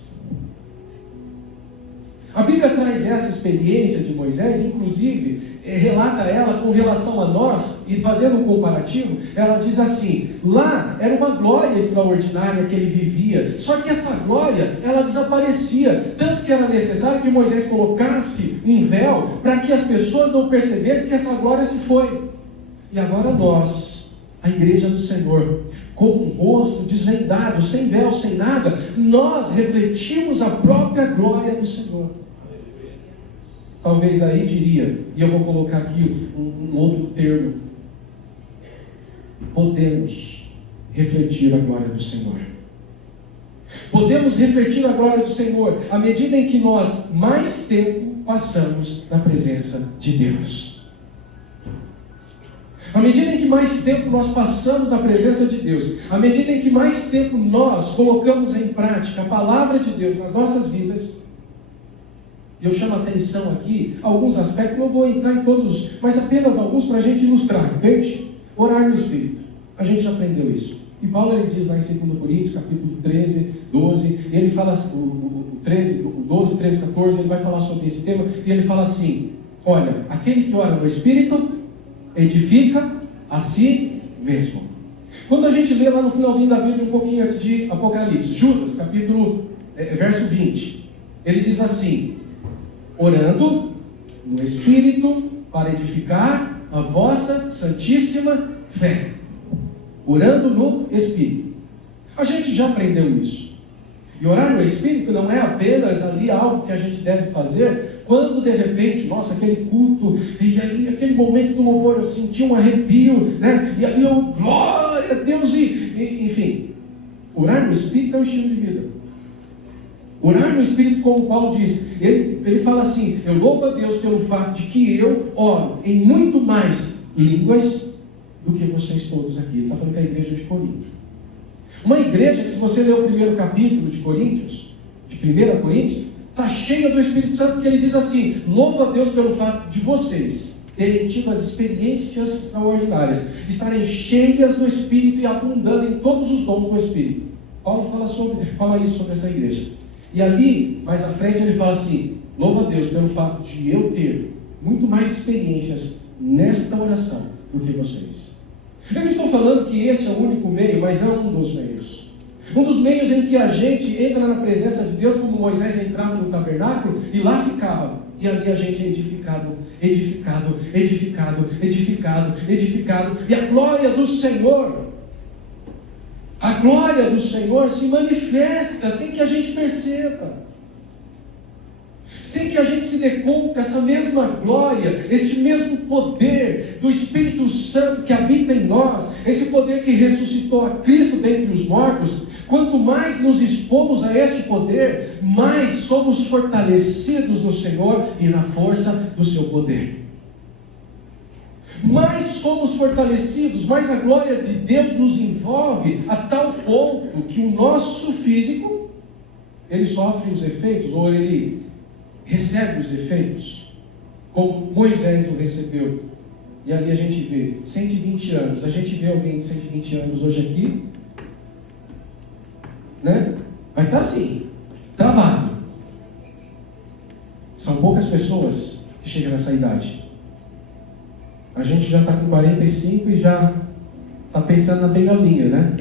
A Bíblia traz essa experiência de Moisés, inclusive, relata ela com relação a nós, e fazendo um comparativo, ela diz assim, lá era uma glória extraordinária que ele vivia, só que essa glória, ela desaparecia, tanto que era necessário que Moisés colocasse um véu, para que as pessoas não percebessem que essa glória se foi. E agora nós, a igreja do Senhor, com o rosto desvendado, sem véu, sem nada, nós refletimos a própria glória do Senhor. Talvez aí diria, e eu vou colocar aqui um outro termo, podemos refletir a glória do Senhor. Podemos refletir a glória do Senhor à medida em que nós mais tempo passamos na presença de Deus. À medida em que mais tempo nós passamos na presença de Deus, à medida em que mais tempo nós colocamos em prática a palavra de Deus nas nossas vidas, eu chamo a atenção aqui alguns aspectos, não vou entrar em todos, mas apenas alguns para a gente ilustrar, entende? Orar no Espírito, a gente já aprendeu isso. E Paulo ele diz lá em 2 Coríntios, capítulo 13, 12, ele fala, o 12, 13, 14, ele vai falar sobre esse tema, e ele fala assim, olha, aquele que ora no Espírito, edifica a si mesmo. Quando a gente lê lá no finalzinho da Bíblia, um pouquinho antes de Apocalipse, Judas, verso 20, ele diz assim, orando no Espírito para edificar a vossa santíssima fé. Orando no Espírito. A gente já aprendeu isso. E orar no Espírito não é apenas ali algo que a gente deve fazer quando de repente, nossa, aquele culto, e aí aquele momento do louvor eu senti um arrepio, né? E ali eu, glória a Deus, enfim. Orar no Espírito é um estilo de vida. Orar no Espírito, como Paulo diz, ele fala assim, eu louvo a Deus pelo fato de que eu oro em muito mais línguas do que vocês todos aqui. Ele está falando que é a igreja de Corinto. Uma igreja que, se você ler o primeiro capítulo de Coríntios, de 1 Coríntios, está cheia do Espírito Santo, porque ele diz assim, louvo a Deus pelo fato de vocês terem tido as experiências extraordinárias, estarem cheias do Espírito e abundando em todos os dons do Espírito. Paulo fala isso sobre essa igreja. E ali, mais à frente, ele fala assim, louvo a Deus pelo fato de eu ter muito mais experiências nesta oração do que vocês. Eu não estou falando que esse é o único meio, mas é um dos meios. Um dos meios em que a gente entra na presença de Deus, como Moisés entrava no tabernáculo, e lá ficava. E ali a gente é edificado. E a glória do Senhor se manifesta sem que a gente perceba. Sem que a gente se dê conta, essa mesma glória, este mesmo poder do Espírito Santo que habita em nós, esse poder que ressuscitou a Cristo dentre os mortos, quanto mais nos expomos a esse poder, mais somos fortalecidos no Senhor e na força do seu poder. Mais somos fortalecidos, mais a glória de Deus nos envolve a tal ponto que o nosso físico, ele sofre os efeitos, ou ele recebe os efeitos, como Moisés o recebeu. E ali a gente vê 120 anos. A gente vê alguém de 120 anos hoje aqui, né? Vai estar assim, travado. São poucas pessoas que chegam nessa idade. A gente já está com 45 e já está pensando na bengalinha, né?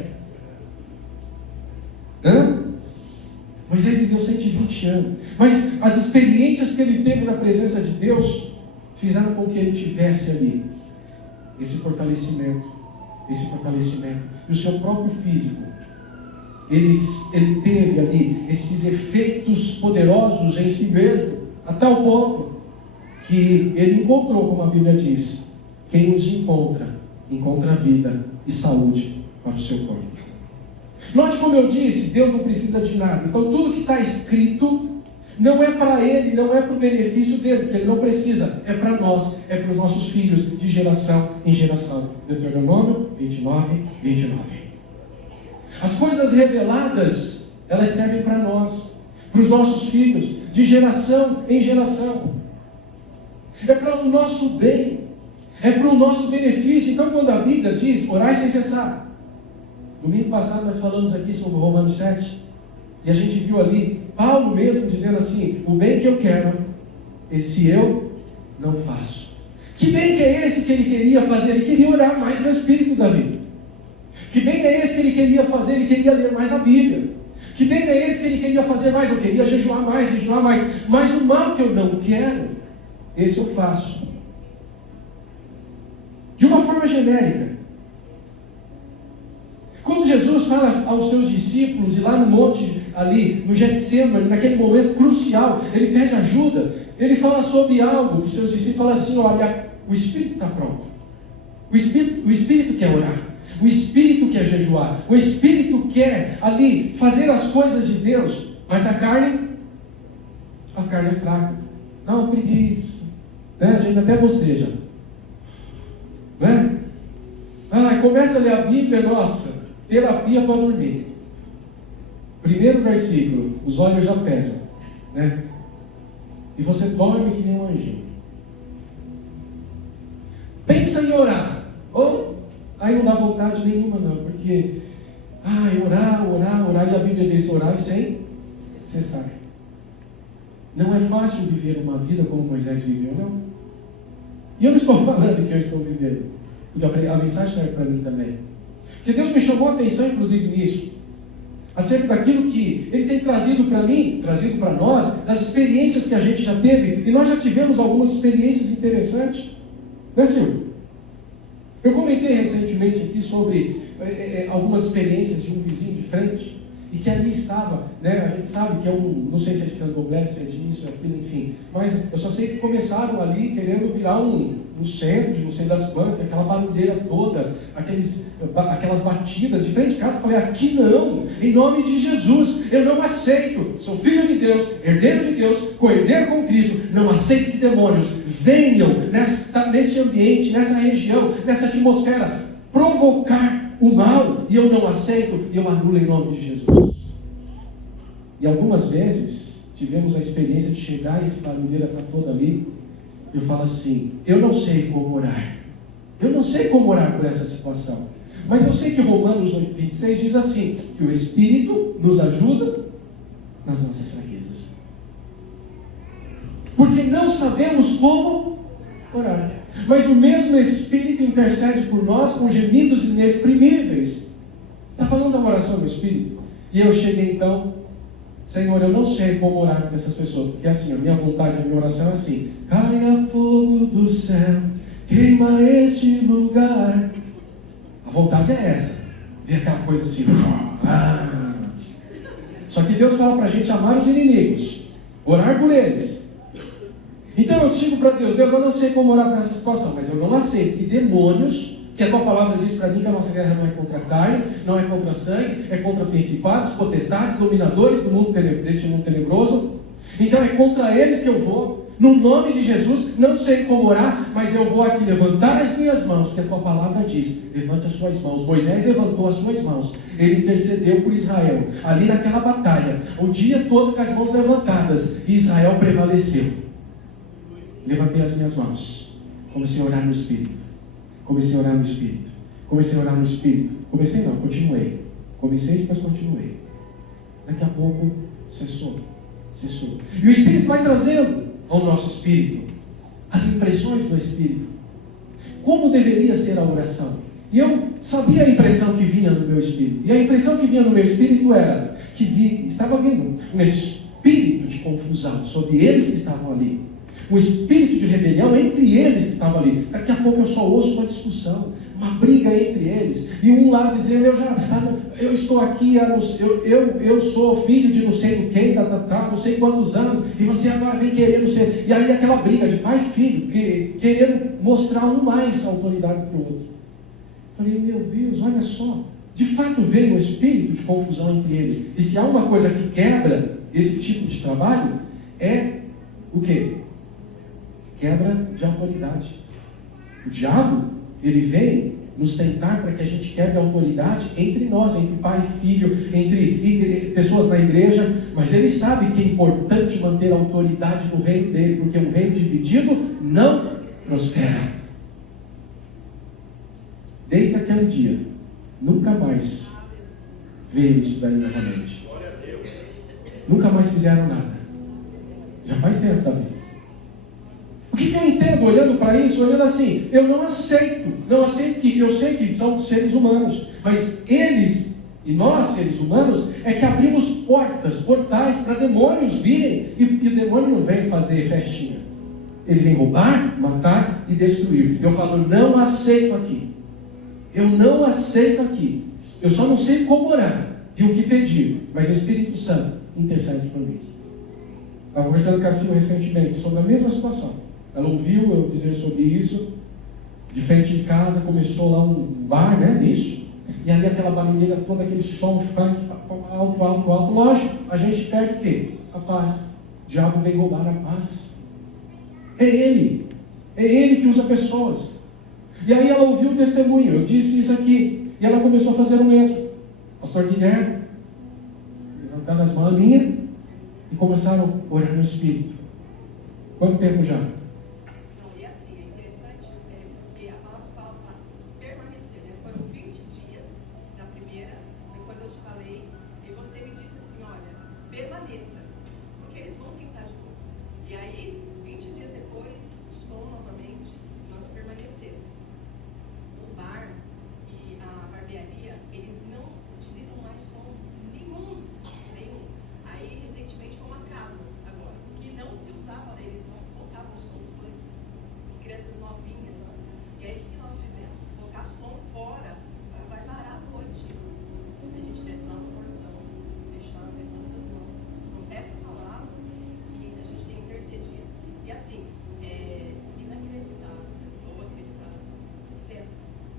Moisés viveu 120 anos. Mas as experiências que ele teve na presença de Deus fizeram com que ele tivesse ali esse fortalecimento. E o seu próprio físico, ele teve ali esses efeitos poderosos em si mesmo, a tal ponto que ele encontrou, como a Bíblia diz, quem nos encontra vida e saúde para o seu corpo. Note como eu disse, Deus não precisa de nada. Então tudo que está escrito não é para Ele, não é para o benefício dele, porque Ele não precisa, é para nós, é para os nossos filhos, de geração em geração. Deuteronômio 29. As coisas reveladas, elas servem para nós, para os nossos filhos, de geração em geração. É para o nosso bem, é para o nosso benefício. Então quando a Bíblia diz, orai sem cessar. Domingo passado nós falamos aqui sobre Romanos 7, e a gente viu ali, Paulo mesmo dizendo assim, o bem que eu quero, esse eu não faço. Que bem que é esse que ele queria fazer? Ele queria orar mais no Espírito da vida. Que bem é esse que ele queria fazer? Ele queria ler mais a Bíblia. Que bem é esse que ele queria fazer mais? Eu queria jejuar mais. Mas o mal que eu não quero, esse eu faço. De uma forma genérica. Quando Jesus fala aos seus discípulos, e lá no monte, ali no Getsemane, naquele momento crucial, ele pede ajuda, ele fala sobre algo, os seus discípulos falam assim, olha, o Espírito está pronto, o Espírito quer orar, o Espírito quer jejuar, o Espírito quer ali fazer as coisas de Deus, mas a carne é fraca, não, preguiça, né? A gente até boceja, né? Começa a ler a Bíblia, nossa, terapia para dormir. Primeiro versículo, os olhos já pesam, né? E você dorme que nem um anjinho. Pensa em orar. Aí não dá vontade nenhuma não, porque orar, e a Bíblia diz orar sem cessar. Não é fácil viver uma vida como Moisés viveu, não. E eu não estou falando que eu estou vivendo, porque a mensagem serve para mim também. Porque Deus me chamou a atenção, inclusive, nisso. Acerca daquilo que Ele tem trazido para mim, trazido para nós, das experiências que a gente já teve. E nós já tivemos algumas experiências interessantes. Né, Silvio? Eu comentei recentemente aqui sobre algumas experiências de um vizinho de frente. E que ali estava, né? A gente sabe que é não sei se é de candomblé, se é disso, aquilo, enfim. Mas eu só sei que começaram ali querendo virar um centro de não sei das quantas, aquela barulheira toda, aquelas batidas de frente de casa. Eu falei, aqui não, em nome de Jesus, eu não aceito. Sou filho de Deus, herdeiro de Deus, co-herdeiro com Cristo, não aceito que demônios venham nesse ambiente, nessa região, nessa atmosfera, provocar o mal, e eu não aceito, e eu anulo em nome de Jesus. E algumas vezes tivemos a experiência de chegar e esse barulheira está toda ali, e eu falo assim, eu não sei como orar, por essa situação, mas eu sei que Romanos 8:26 diz assim, que o Espírito nos ajuda nas nossas fraquezas, porque não sabemos como orar, mas o mesmo Espírito intercede por nós com gemidos inexprimíveis. Está falando da oração do Espírito? E eu cheguei então, Senhor, eu não sei como orar com essas pessoas, porque assim, a minha vontade, a minha oração é assim, caia fogo do céu, queima este lugar. A vontade é essa, ver aquela coisa assim, Só que Deus fala para a gente amar os inimigos, orar por eles. Então eu digo para Deus, eu não sei como orar para essa situação, mas eu não aceito que demônios, que a tua palavra diz para mim que a nossa guerra não é contra a carne, não é contra sangue, é contra principados, potestades, dominadores deste mundo tenebroso. Então é contra eles que eu vou. no nome de Jesus, não sei como orar, mas eu vou aqui levantar as minhas mãos, porque a tua palavra diz, levante as suas mãos. Moisés levantou as suas mãos, ele intercedeu por Israel, ali naquela batalha, o dia todo com as mãos levantadas, e Israel prevaleceu. Levantei as minhas mãos, comecei a orar no Espírito, comecei a orar no Espírito, comecei a orar no Espírito, comecei não, continuei, comecei e depois continuei, daqui a pouco cessou. E o Espírito vai trazendo ao nosso espírito as impressões do Espírito. Como deveria ser a oração? E eu sabia a impressão que vinha no meu espírito. E a impressão que vinha no meu espírito era que estava vindo um espírito de confusão sobre eles que estavam ali. Um espírito de rebelião entre eles que estavam ali. Daqui a pouco eu só ouço uma discussão, uma briga entre eles. E um lá dizendo, eu estou aqui, eu sou filho de não sei do quem, não sei quantos anos, e você agora vem querendo ser. E aí aquela briga de pai e filho, querendo mostrar um mais autoridade que o outro. Falei, meu Deus, olha só. De fato veio um espírito de confusão entre eles. E se há uma coisa que quebra esse tipo de trabalho, é o quê? Quebra de autoridade. O diabo, ele vem nos tentar para que a gente quebre a autoridade entre nós, entre pai e filho, entre pessoas na igreja, mas ele sabe que é importante manter a autoridade no reino dele, porque um reino dividido não prospera. Desde aquele dia, nunca mais veio isso daí novamente. Nunca mais fizeram nada. Já faz tempo também. O que eu entendo olhando para isso, olhando assim, eu não aceito que, eu sei que são seres humanos, mas eles e nós, seres humanos, é que abrimos portais para demônios virem, e o demônio não vem fazer festinha, ele vem roubar, matar e destruir. Eu falo, não aceito aqui, eu não aceito aqui, eu só não sei como orar e o que pedir, mas o Espírito Santo intercede por mim. Estava conversando com a Sil recentemente sobre a mesma situação. Ela ouviu eu dizer sobre isso, de frente de casa, começou lá um bar, né, nisso, e ali aquela barulheira toda, aquele som funk, alto, lógico, a gente perde o quê? A paz. O diabo vem roubar a paz. É ele que usa pessoas. E aí ela ouviu o testemunho, eu disse isso aqui, e ela começou a fazer o mesmo. Pastor Guilherme, levantando as maninhas, e começaram a orar no Espírito. Quanto tempo já?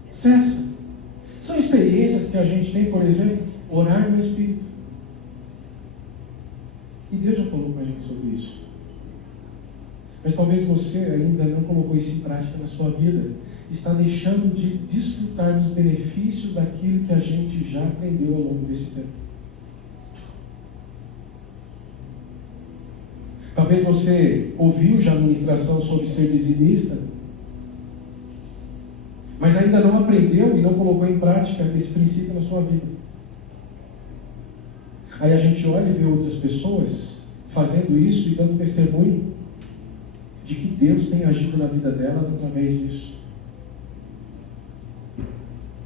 Cessa. São experiências que a gente tem, por exemplo, orar no Espírito. E Deus já falou com a gente sobre isso. Mas talvez você ainda não colocou isso em prática na sua vida. Está deixando de desfrutar dos benefícios daquilo que a gente já aprendeu ao longo desse tempo. Talvez você ouviu já a ministração sobre ser dizimista, mas ainda não aprendeu e não colocou em prática esse princípio na sua vida. Aí a gente olha e vê outras pessoas fazendo isso e dando testemunho de que Deus tem agido na vida delas através disso.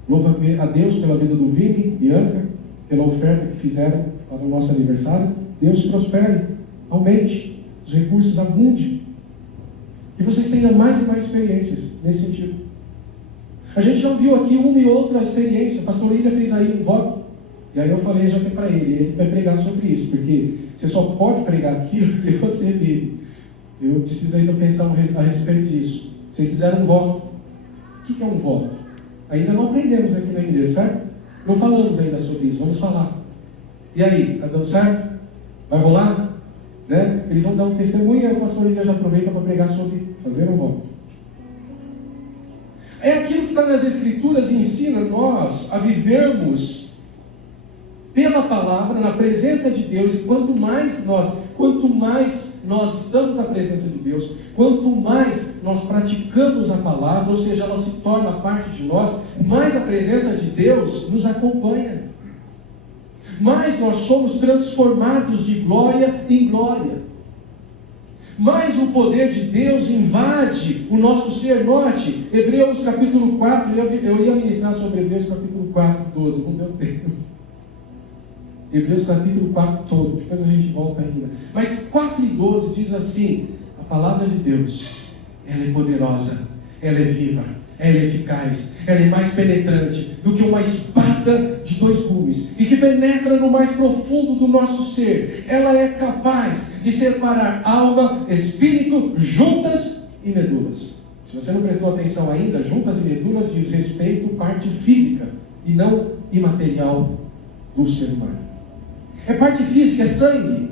Louva a Deus pela vida do Vini, Bianca, pela oferta que fizeram para o nosso aniversário. Deus prospere, aumente, os recursos abunde, que vocês tenham mais e mais experiências nesse sentido. A gente já viu aqui uma e outra experiência. A pastora Ilha fez aí um voto. E aí eu falei já que é para ele vai pregar sobre isso, porque você só pode pregar aquilo que você vive. Eu preciso ainda pensar a respeito disso. Vocês fizeram um voto. O que é um voto? Ainda não aprendemos aqui na igreja, certo? Não falamos ainda sobre isso, vamos falar. E aí, está dando certo? Vai rolar? né? Eles vão dar um testemunho e o pastor Elias já aproveita para pregar sobre fazer um voto. É aquilo que está nas Escrituras e ensina nós a vivermos pela palavra, na presença de Deus. E quanto mais nós estamos na presença de Deus, quanto mais nós praticamos a palavra, ou seja, ela se torna parte de nós, mais a presença de Deus nos acompanha, mais nós somos transformados de glória em glória, mais o poder de Deus invade o nosso ser. Note, Hebreus capítulo 4, eu ia ministrar sobre Hebreus capítulo 4, 12, não deu tempo. Hebreus capítulo 4 todo, depois a gente volta ainda. Mas 4 e 12 diz assim: a palavra de Deus, ela é poderosa, ela é viva, ela é eficaz, ela é mais penetrante do que uma espada de 2 gumes, e que penetra no mais profundo do nosso ser. Ela é capaz de separar alma, espírito, juntas e medulas. Se você não prestou atenção ainda, juntas e medulas diz respeito à parte física e não imaterial do ser humano. É parte física, é sangue.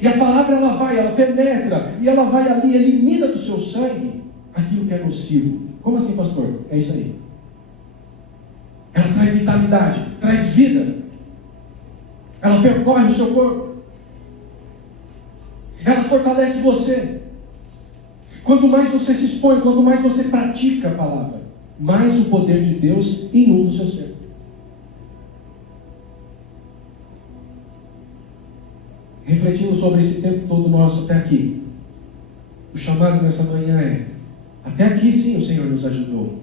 E a palavra ela penetra, e ela vai ali, elimina do seu sangue aquilo que é nocivo. Como assim, pastor? É isso aí. Ela traz vitalidade, traz vida. Ela percorre o seu corpo. Ela fortalece você. Quanto mais você se expõe, quanto mais você pratica a palavra, mais o poder de Deus inunda o seu ser. Refletindo sobre esse tempo todo nosso até aqui, o chamado nessa manhã é: até aqui sim o Senhor nos ajudou,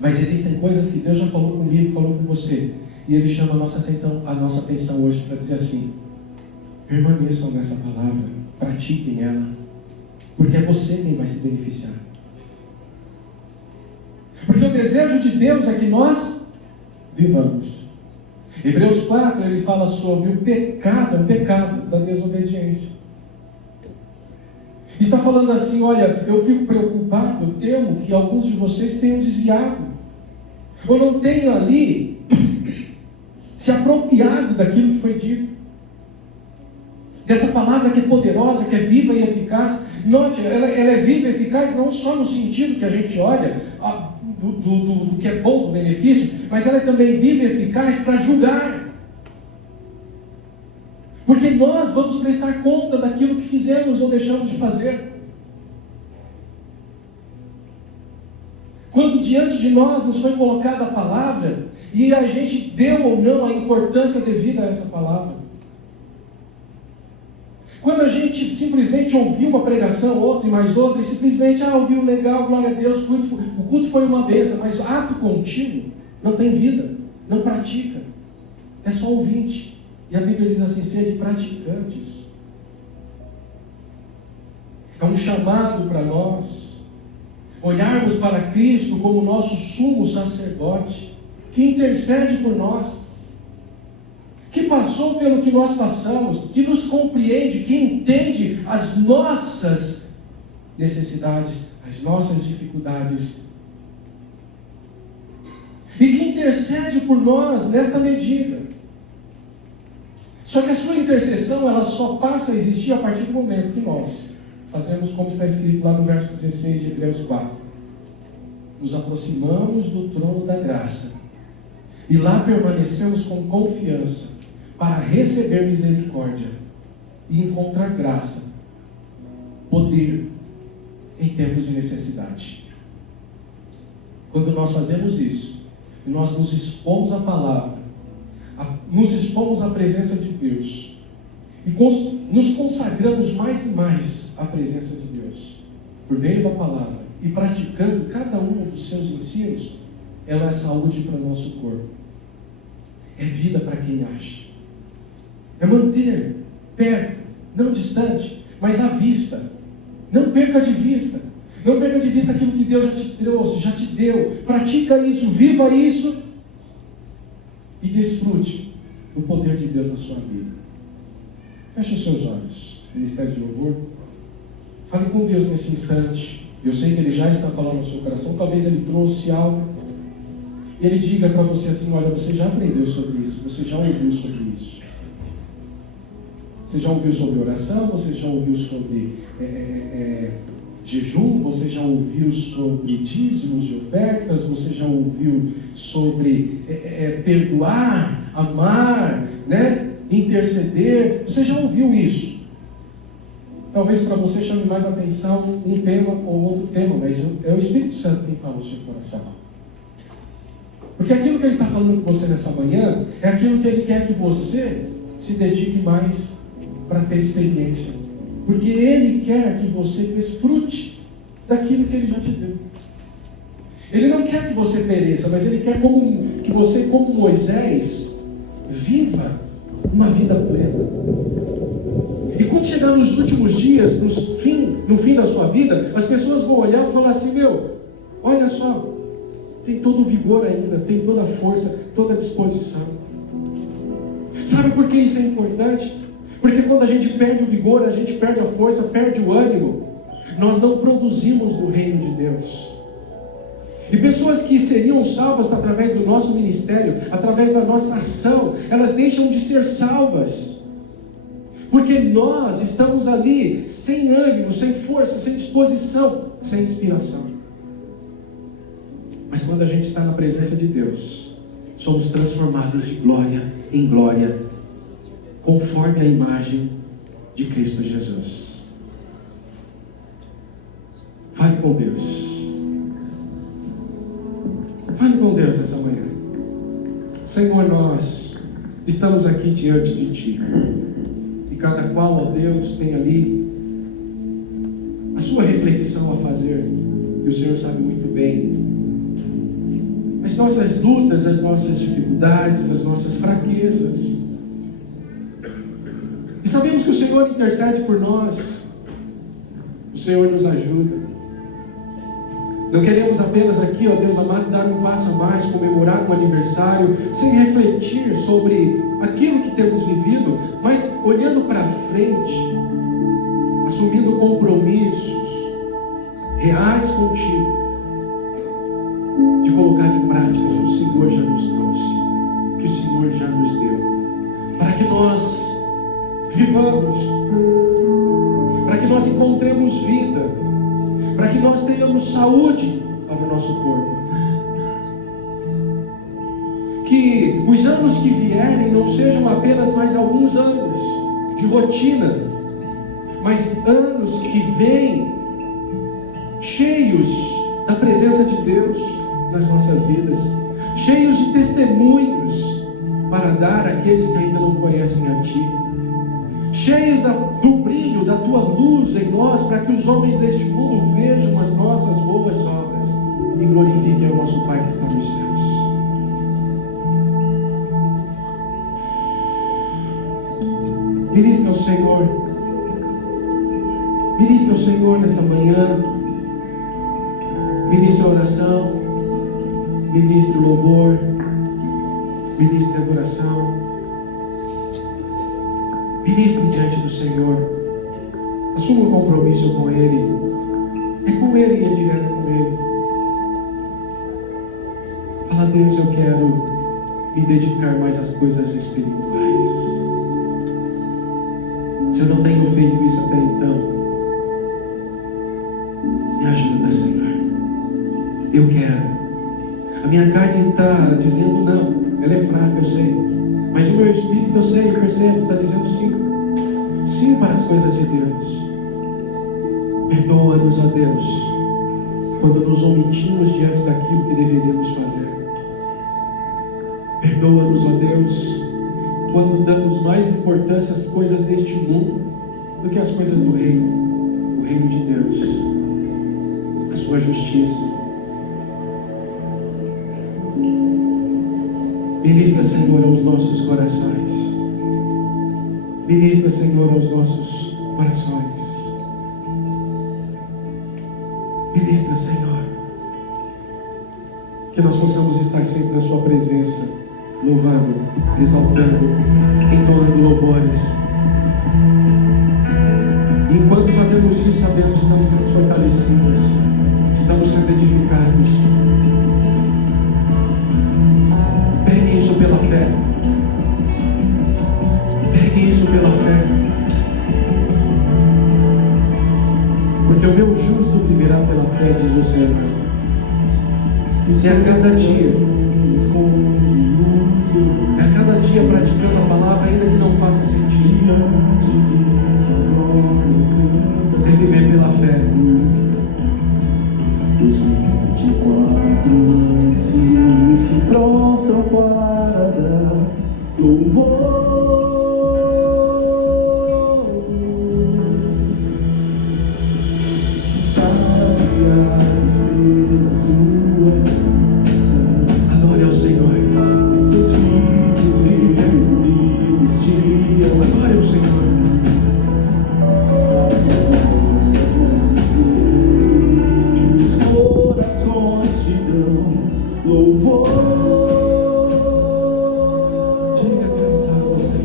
mas existem coisas que Deus já falou comigo, falou com você, e Ele chama a nossa atenção hoje para dizer assim: permaneçam nessa palavra, pratiquem ela, porque é você quem vai se beneficiar. Porque o desejo de Deus é que nós vivamos. Hebreus 4, ele fala sobre o pecado da desobediência. Está falando assim: olha, eu fico preocupado, eu temo que alguns de vocês tenham desviado, ou não tenham ali se apropriado daquilo que foi dito, dessa palavra que é poderosa, que é viva e eficaz. Note, ela é viva e eficaz não só no sentido que a gente olha do que é bom, do benefício, mas ela é também viva e eficaz para julgar. Porque nós vamos prestar conta daquilo que fizemos ou deixamos de fazer. Quando diante de nós nos foi colocada a palavra, e a gente deu ou não a importância devida a essa palavra. Quando a gente simplesmente ouviu uma pregação, outra e mais outra, e simplesmente, ouviu legal, glória a Deus, o culto foi uma bênção, mas ato contínuo não tem vida, não pratica, é só ouvinte. E a Bíblia diz assim: sede praticantes. É um chamado para nós olharmos para Cristo como nosso sumo sacerdote, que intercede por nós, que passou pelo que nós passamos, que nos compreende, que entende as nossas necessidades, as nossas dificuldades, e que intercede por nós nesta medida. Só que a sua intercessão, ela só passa a existir a partir do momento que nós fazemos como está escrito lá no verso 16 de Hebreus 4. Nos aproximamos do trono da graça, e lá permanecemos com confiança, para receber misericórdia e encontrar graça, poder em tempos de necessidade. Quando nós fazemos isso, nós nos expomos à palavra, nos expomos à presença de Deus, e nos consagramos mais e mais à presença de Deus, por meio da palavra, e praticando cada um dos seus ensinos, ela é saúde para o nosso corpo, é vida para quem acha. É manter perto, não distante, mas à vista. Não perca de vista. Não perca de vista aquilo que Deus já te trouxe, já te deu. Pratica isso, viva isso e desfrute do poder de Deus na sua vida. Feche os seus olhos, Ministério de Louvor. Fale com Deus nesse instante. Eu sei que Ele já está falando no seu coração. Talvez Ele trouxe algo e Ele diga para você assim: olha, você já aprendeu sobre isso, você já ouviu sobre isso. Você já ouviu sobre oração? Você já ouviu sobre jejum? Você já ouviu sobre dízimos e ofertas? Você já ouviu sobre perdoar, amar, né? Interceder? Você já ouviu isso? Talvez para você chame mais atenção um tema ou outro tema, mas é o Espírito Santo quem fala no seu coração. Porque aquilo que Ele está falando com você nessa manhã é aquilo que Ele quer que você se dedique mais para ter experiência. Porque Ele quer que você desfrute daquilo que Ele já te deu. Ele não quer que você pereça, mas Ele quer que você, como Moisés, viva uma vida plena. E quando chegar nos últimos dias, no fim da sua vida, as pessoas vão olhar e falar assim: olha só, tem todo o vigor ainda, tem toda a força, toda a disposição. Sabe por que isso é importante? Porque quando a gente perde o vigor, a gente perde a força, perde o ânimo, nós não produzimos no reino de Deus. E pessoas que seriam salvas através do nosso ministério, através da nossa ação, elas deixam de ser salvas. Porque nós estamos ali sem ânimo, sem força, sem disposição, sem inspiração. Mas quando a gente está na presença de Deus, somos transformados de glória em glória, conforme a imagem de Cristo Jesus. Fale com Deus. Fale com Deus essa manhã. Senhor, nós estamos aqui diante de Ti. E cada qual, ó Deus, tem ali a sua reflexão a fazer. E o Senhor sabe muito bem as nossas lutas, as nossas dificuldades, as nossas fraquezas. E sabemos que o Senhor intercede por nós. O Senhor nos ajuda. Não queremos apenas aqui, ó Deus amado, dar um passo a mais, comemorar um aniversário, sem refletir sobre aquilo que temos vivido, mas olhando para frente, assumindo compromissos reais contigo, de colocar em prática o que o Senhor já nos trouxe, o que o Senhor já nos deu, para que nós vivamos, para que nós encontremos vida, para que nós tenhamos saúde para o nosso corpo. Que os anos que vierem não sejam apenas mais alguns anos de rotina, mas anos que vêm cheios da presença de Deus nas nossas vidas, cheios de testemunhos para dar àqueles que ainda não conhecem a Ti, cheios do brilho da Tua luz em nós, para que os homens deste mundo vejam as nossas boas obras e glorifiquem ao nosso Pai que está nos céus. Ministra ao Senhor, ministra ao Senhor nesta manhã, ministra a oração, ministra o louvor, ministra a adoração, ministre diante do Senhor, assuma um compromisso com Ele, é com Ele e é direto com Ele. Fala: Deus, eu quero me dedicar mais às coisas espirituais. Se eu não tenho feito isso até então, me ajuda, Senhor. Eu quero. A minha carne está dizendo não, ela é fraca, eu sei. Mas o meu espírito, eu sei, eu percebo, está dizendo sim. Sim para as coisas de Deus. Perdoa-nos, ó Deus, quando nos omitimos diante daquilo que deveríamos fazer. Perdoa-nos, ó Deus, quando damos mais importância às coisas deste mundo do que às coisas do reino, o reino de Deus, a sua justiça. Ministra, Senhor, aos nossos corações. Ministra, Senhor, aos nossos corações. Ministra, Senhor, que nós possamos estar sempre na Sua presença, louvando, exaltando, entoando louvores. E enquanto fazemos isso, sabemos que estamos sendo fortalecidos, estamos sendo edificados. Pegue isso pela fé. Pegue isso pela fé. justo viverá pela fé, diz o Senhor. E a cada dia, praticando a palavra, ainda que não faça sentido, você viver pela fé. Os 24 anciãos se prostram para dar louvor. Extasiados pela sua graça, Adore ao Senhor. teus filhos reunidos te amam. Adore ao Senhor. As nossas mãos, os corações te dão louvor. Diga cansado, Senhor.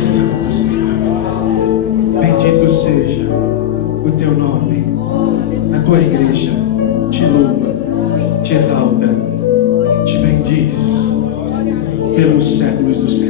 Santo, Senhor. Bendito seja o teu nome. A tua igreja te louva, te exalta, te bendiz pelos séculos dos séculos.